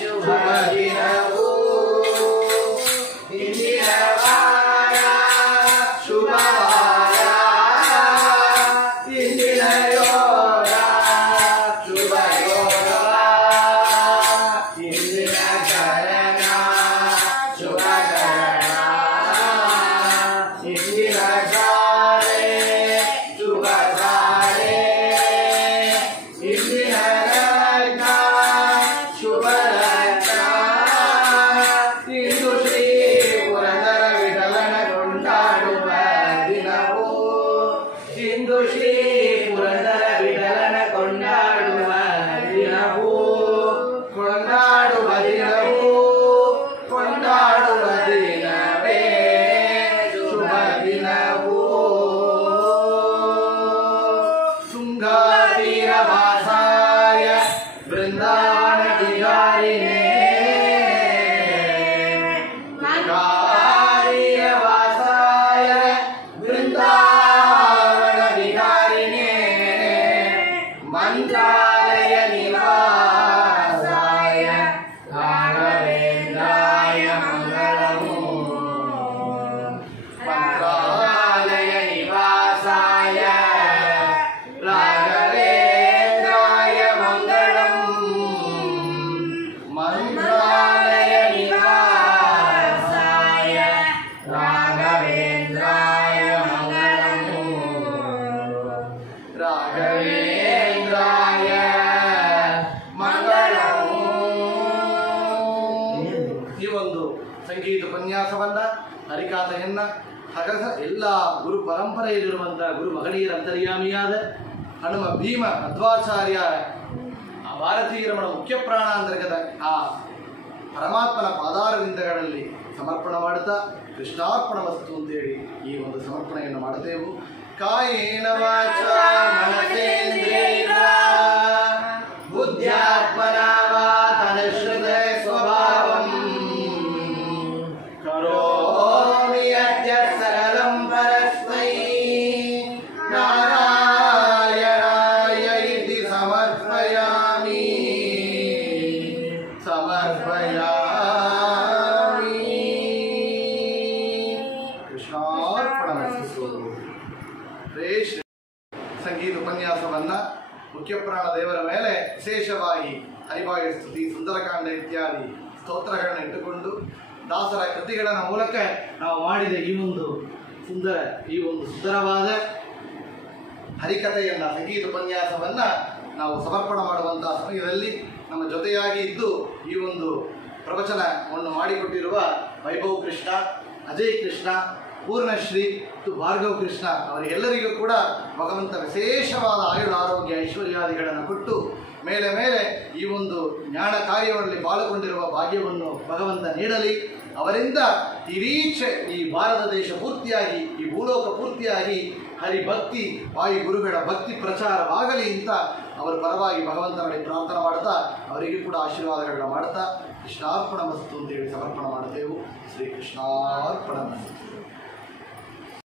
ಶುಭ ದಿನವೂ, ಇಂದಿನ ವಾರ ಶುಭ ವಾರ, ಇಂದಿನ ಯೋಗ ಶುಭ ಯೋಗ, ಇಂದಿನ ಕರಣ ಶುಭ ಕರಣ, ಇಂದಿನ ಗಾಳೆ ಶುಭ ಗಾಳೆ, ಇಂದಿನ ರತ್ನ ಶುಭ ರತ್ನ, ಇಂದು ಶ್ರೀ ಪುರಂದರ ವಿಠಲನ ಕೊಂಡಾಡುವ ದಿನವು, ಇಂದು ಶ್ರೀ ಪುರಂದರ ವಿಠಲನ ಕೊಂಡಾಡುವ ದಿನವು, ಕೊಂಡಾಡುವ ದಿನವು, ಕೊಂಡಾಡುವ ದಿನವೇ ಶುಭ ದಿನವು. ತುಂಗಾತೀರ ವಾಸಾಯ ಬೃಂದಾವನ ವಿಹಾರಿಣೇ, ತುಂಗಾತೀರ ವಾಸಾಯ ಬೃಂದಾವನ ವಿಹಾರಿಣೇ, ಮಂತ್ರಾಲಯ ನಿವಾಸಾಯ ರಾಘವೇಂದ್ರಾಯ ಮಂಗಳಮು, ಮಂತ್ರಾಲಯ ನಿವಾಸಾಯ ರಾಘವೇಂದ್ರಾಯ ಮಂಗಳಂ, ಮಂತ್ರಾಲಯ ನಿವಾಸಾಯ ರಾಘವೇಂದ್ರಾಯ ಮಂಗಳಂ, ರಾಘವೇಂದ್ರಾಯ ಮಂಗಳಂ. ಈ ಒಂದು ಸಂಗೀತ ಉಪನ್ಯಾಸವನ್ನ, ಹರಿಕಾಥೆಯನ್ನ ಹಗಸ ಎಲ್ಲ ಗುರು ಪರಂಪರೆಯಲ್ಲಿರುವಂತಹ ಗುರು ಮಹನೀಯರ ಅಂತರ್ಯಾಮಿಯಾದ ಹನುಮ ಭೀಮ ಮಧ್ವಾಚಾರ್ಯ ಭಾರತೀಯ ರಮಣ ಮುಖ್ಯ ಪ್ರಾಣ ಅಂತರ್ಗತ ಆ ಪರಮಾತ್ಮನ ಪಾದಾರವಿಂದಗಳಲ್ಲಿ ಸಮರ್ಪಣ ಮಾಡುತ್ತಾ ಕೃಷ್ಣಾರ್ಪಣ ವಸ್ತು ಅಂತೇಳಿ ಈ ಒಂದು ಸಮರ್ಪಣೆಯನ್ನು ಮಾಡುತ್ತೇವೆ. ಕಾಯೇನ ವಾಚಾ ಮನಸೇಂದ್ರಿಯ ಬುದ್ಧ್ಯಾತ್ಮನಾ ವಾ ತನುಶ್ರುತ ಸ್ವಭಾವಂ ಕರೋಮಿ ಯದ್ಯ ಸಕಲಂ ಪರಸ್ಮೈ ನಾರಾಯಣಾಯ ಇತಿ ಸಮರ್ಪಯಾಮಿ, ಸಮರ್ಪಯಾಮಿ. ಕೃಷ್ಣಾರ್ಪಣಮಸ್ತು. ಸಂಗೀತ ಉಪನ್ಯಾಸವನ್ನ ಮುಖ್ಯ ಪ್ರಾಣ ದೇವರ ಮೇಲೆ ವಿಶೇಷವಾಗಿ ಹರಿಭಾಗ ಸ್ತುತಿ, ಸುಂದರಕಾಂಡ ಇತ್ಯಾದಿ ಸ್ತೋತ್ರಗಳನ್ನು ಇಟ್ಟುಕೊಂಡು ದಾಸರ ಕೃತಿಗಳ ಮೂಲಕ ನಾವು ಮಾಡಿದ ಈ ಒಂದು ಸುಂದರವಾದ ಹರಿಕಥೆಯನ್ನ, ಸಂಗೀತ ಉಪನ್ಯಾಸವನ್ನ ನಾವು ಸಮರ್ಪಣೆ ಮಾಡುವಂತಹ ಸಮಯದಲ್ಲಿ ನಮ್ಮ ಜೊತೆಯಾಗಿ ಇದ್ದು ಈ ಒಂದು ಪ್ರವಚನವನ್ನು ಮಾಡಿಕೊಟ್ಟಿರುವ ವೈಭವ್ ಕೃಷ್ಣ, ಅಜಯ್ ಕೃಷ್ಣ, ಪೂರ್ಣಶ್ರೀ ಮತ್ತು ಭಾರ್ಗವ್ ಕೃಷ್ಣ ಅವರಿಗೆಲ್ಲರಿಗೂ ಕೂಡ ಭಗವಂತ ವಿಶೇಷವಾದ ಆಯುಳ ಆರೋಗ್ಯ ಐಶ್ವರ್ಯಾದಿಗಳನ್ನು ಕೊಟ್ಟು ಮೇಲೆ ಮೇಲೆ ಈ ಒಂದು ಜ್ಞಾನ ಕಾರ್ಯಗಳಲ್ಲಿ ಪಾಲ್ಗೊಂಡಿರುವ ಭಾಗ್ಯವನ್ನು ಭಗವಂತ ನೀಡಲಿ. ಅವರಿಂದ ಇಡೀಚೆ ಈ ಭಾರತ ದೇಶ ಪೂರ್ತಿಯಾಗಿ, ಈ ಭೂಲೋಕ ಪೂರ್ತಿಯಾಗಿ ಹರಿಭಕ್ತಿ ವಾಯು ಗುರುಗಳ ಭಕ್ತಿ ಪ್ರಚಾರವಾಗಲಿ ಅಂತ ಅವರ ಪರವಾಗಿ ಭಗವಂತನಲ್ಲಿ ಪ್ರಾರ್ಥನೆ ಮಾಡ್ತಾ ಅವರಿಗೂ ಕೂಡ ಆಶೀರ್ವಾದಗಳನ್ನ ಮಾಡ್ತಾ ಕೃಷ್ಣಾರ್ಪಣ ಮಸ್ತು ಅಂತೇಳಿ ಸಮರ್ಪಣೆ ಮಾಡುತ್ತೇವೆ. ಶ್ರೀ ಕೃಷ್ಣಾರ್ಪಣ ಮಸ್ತು.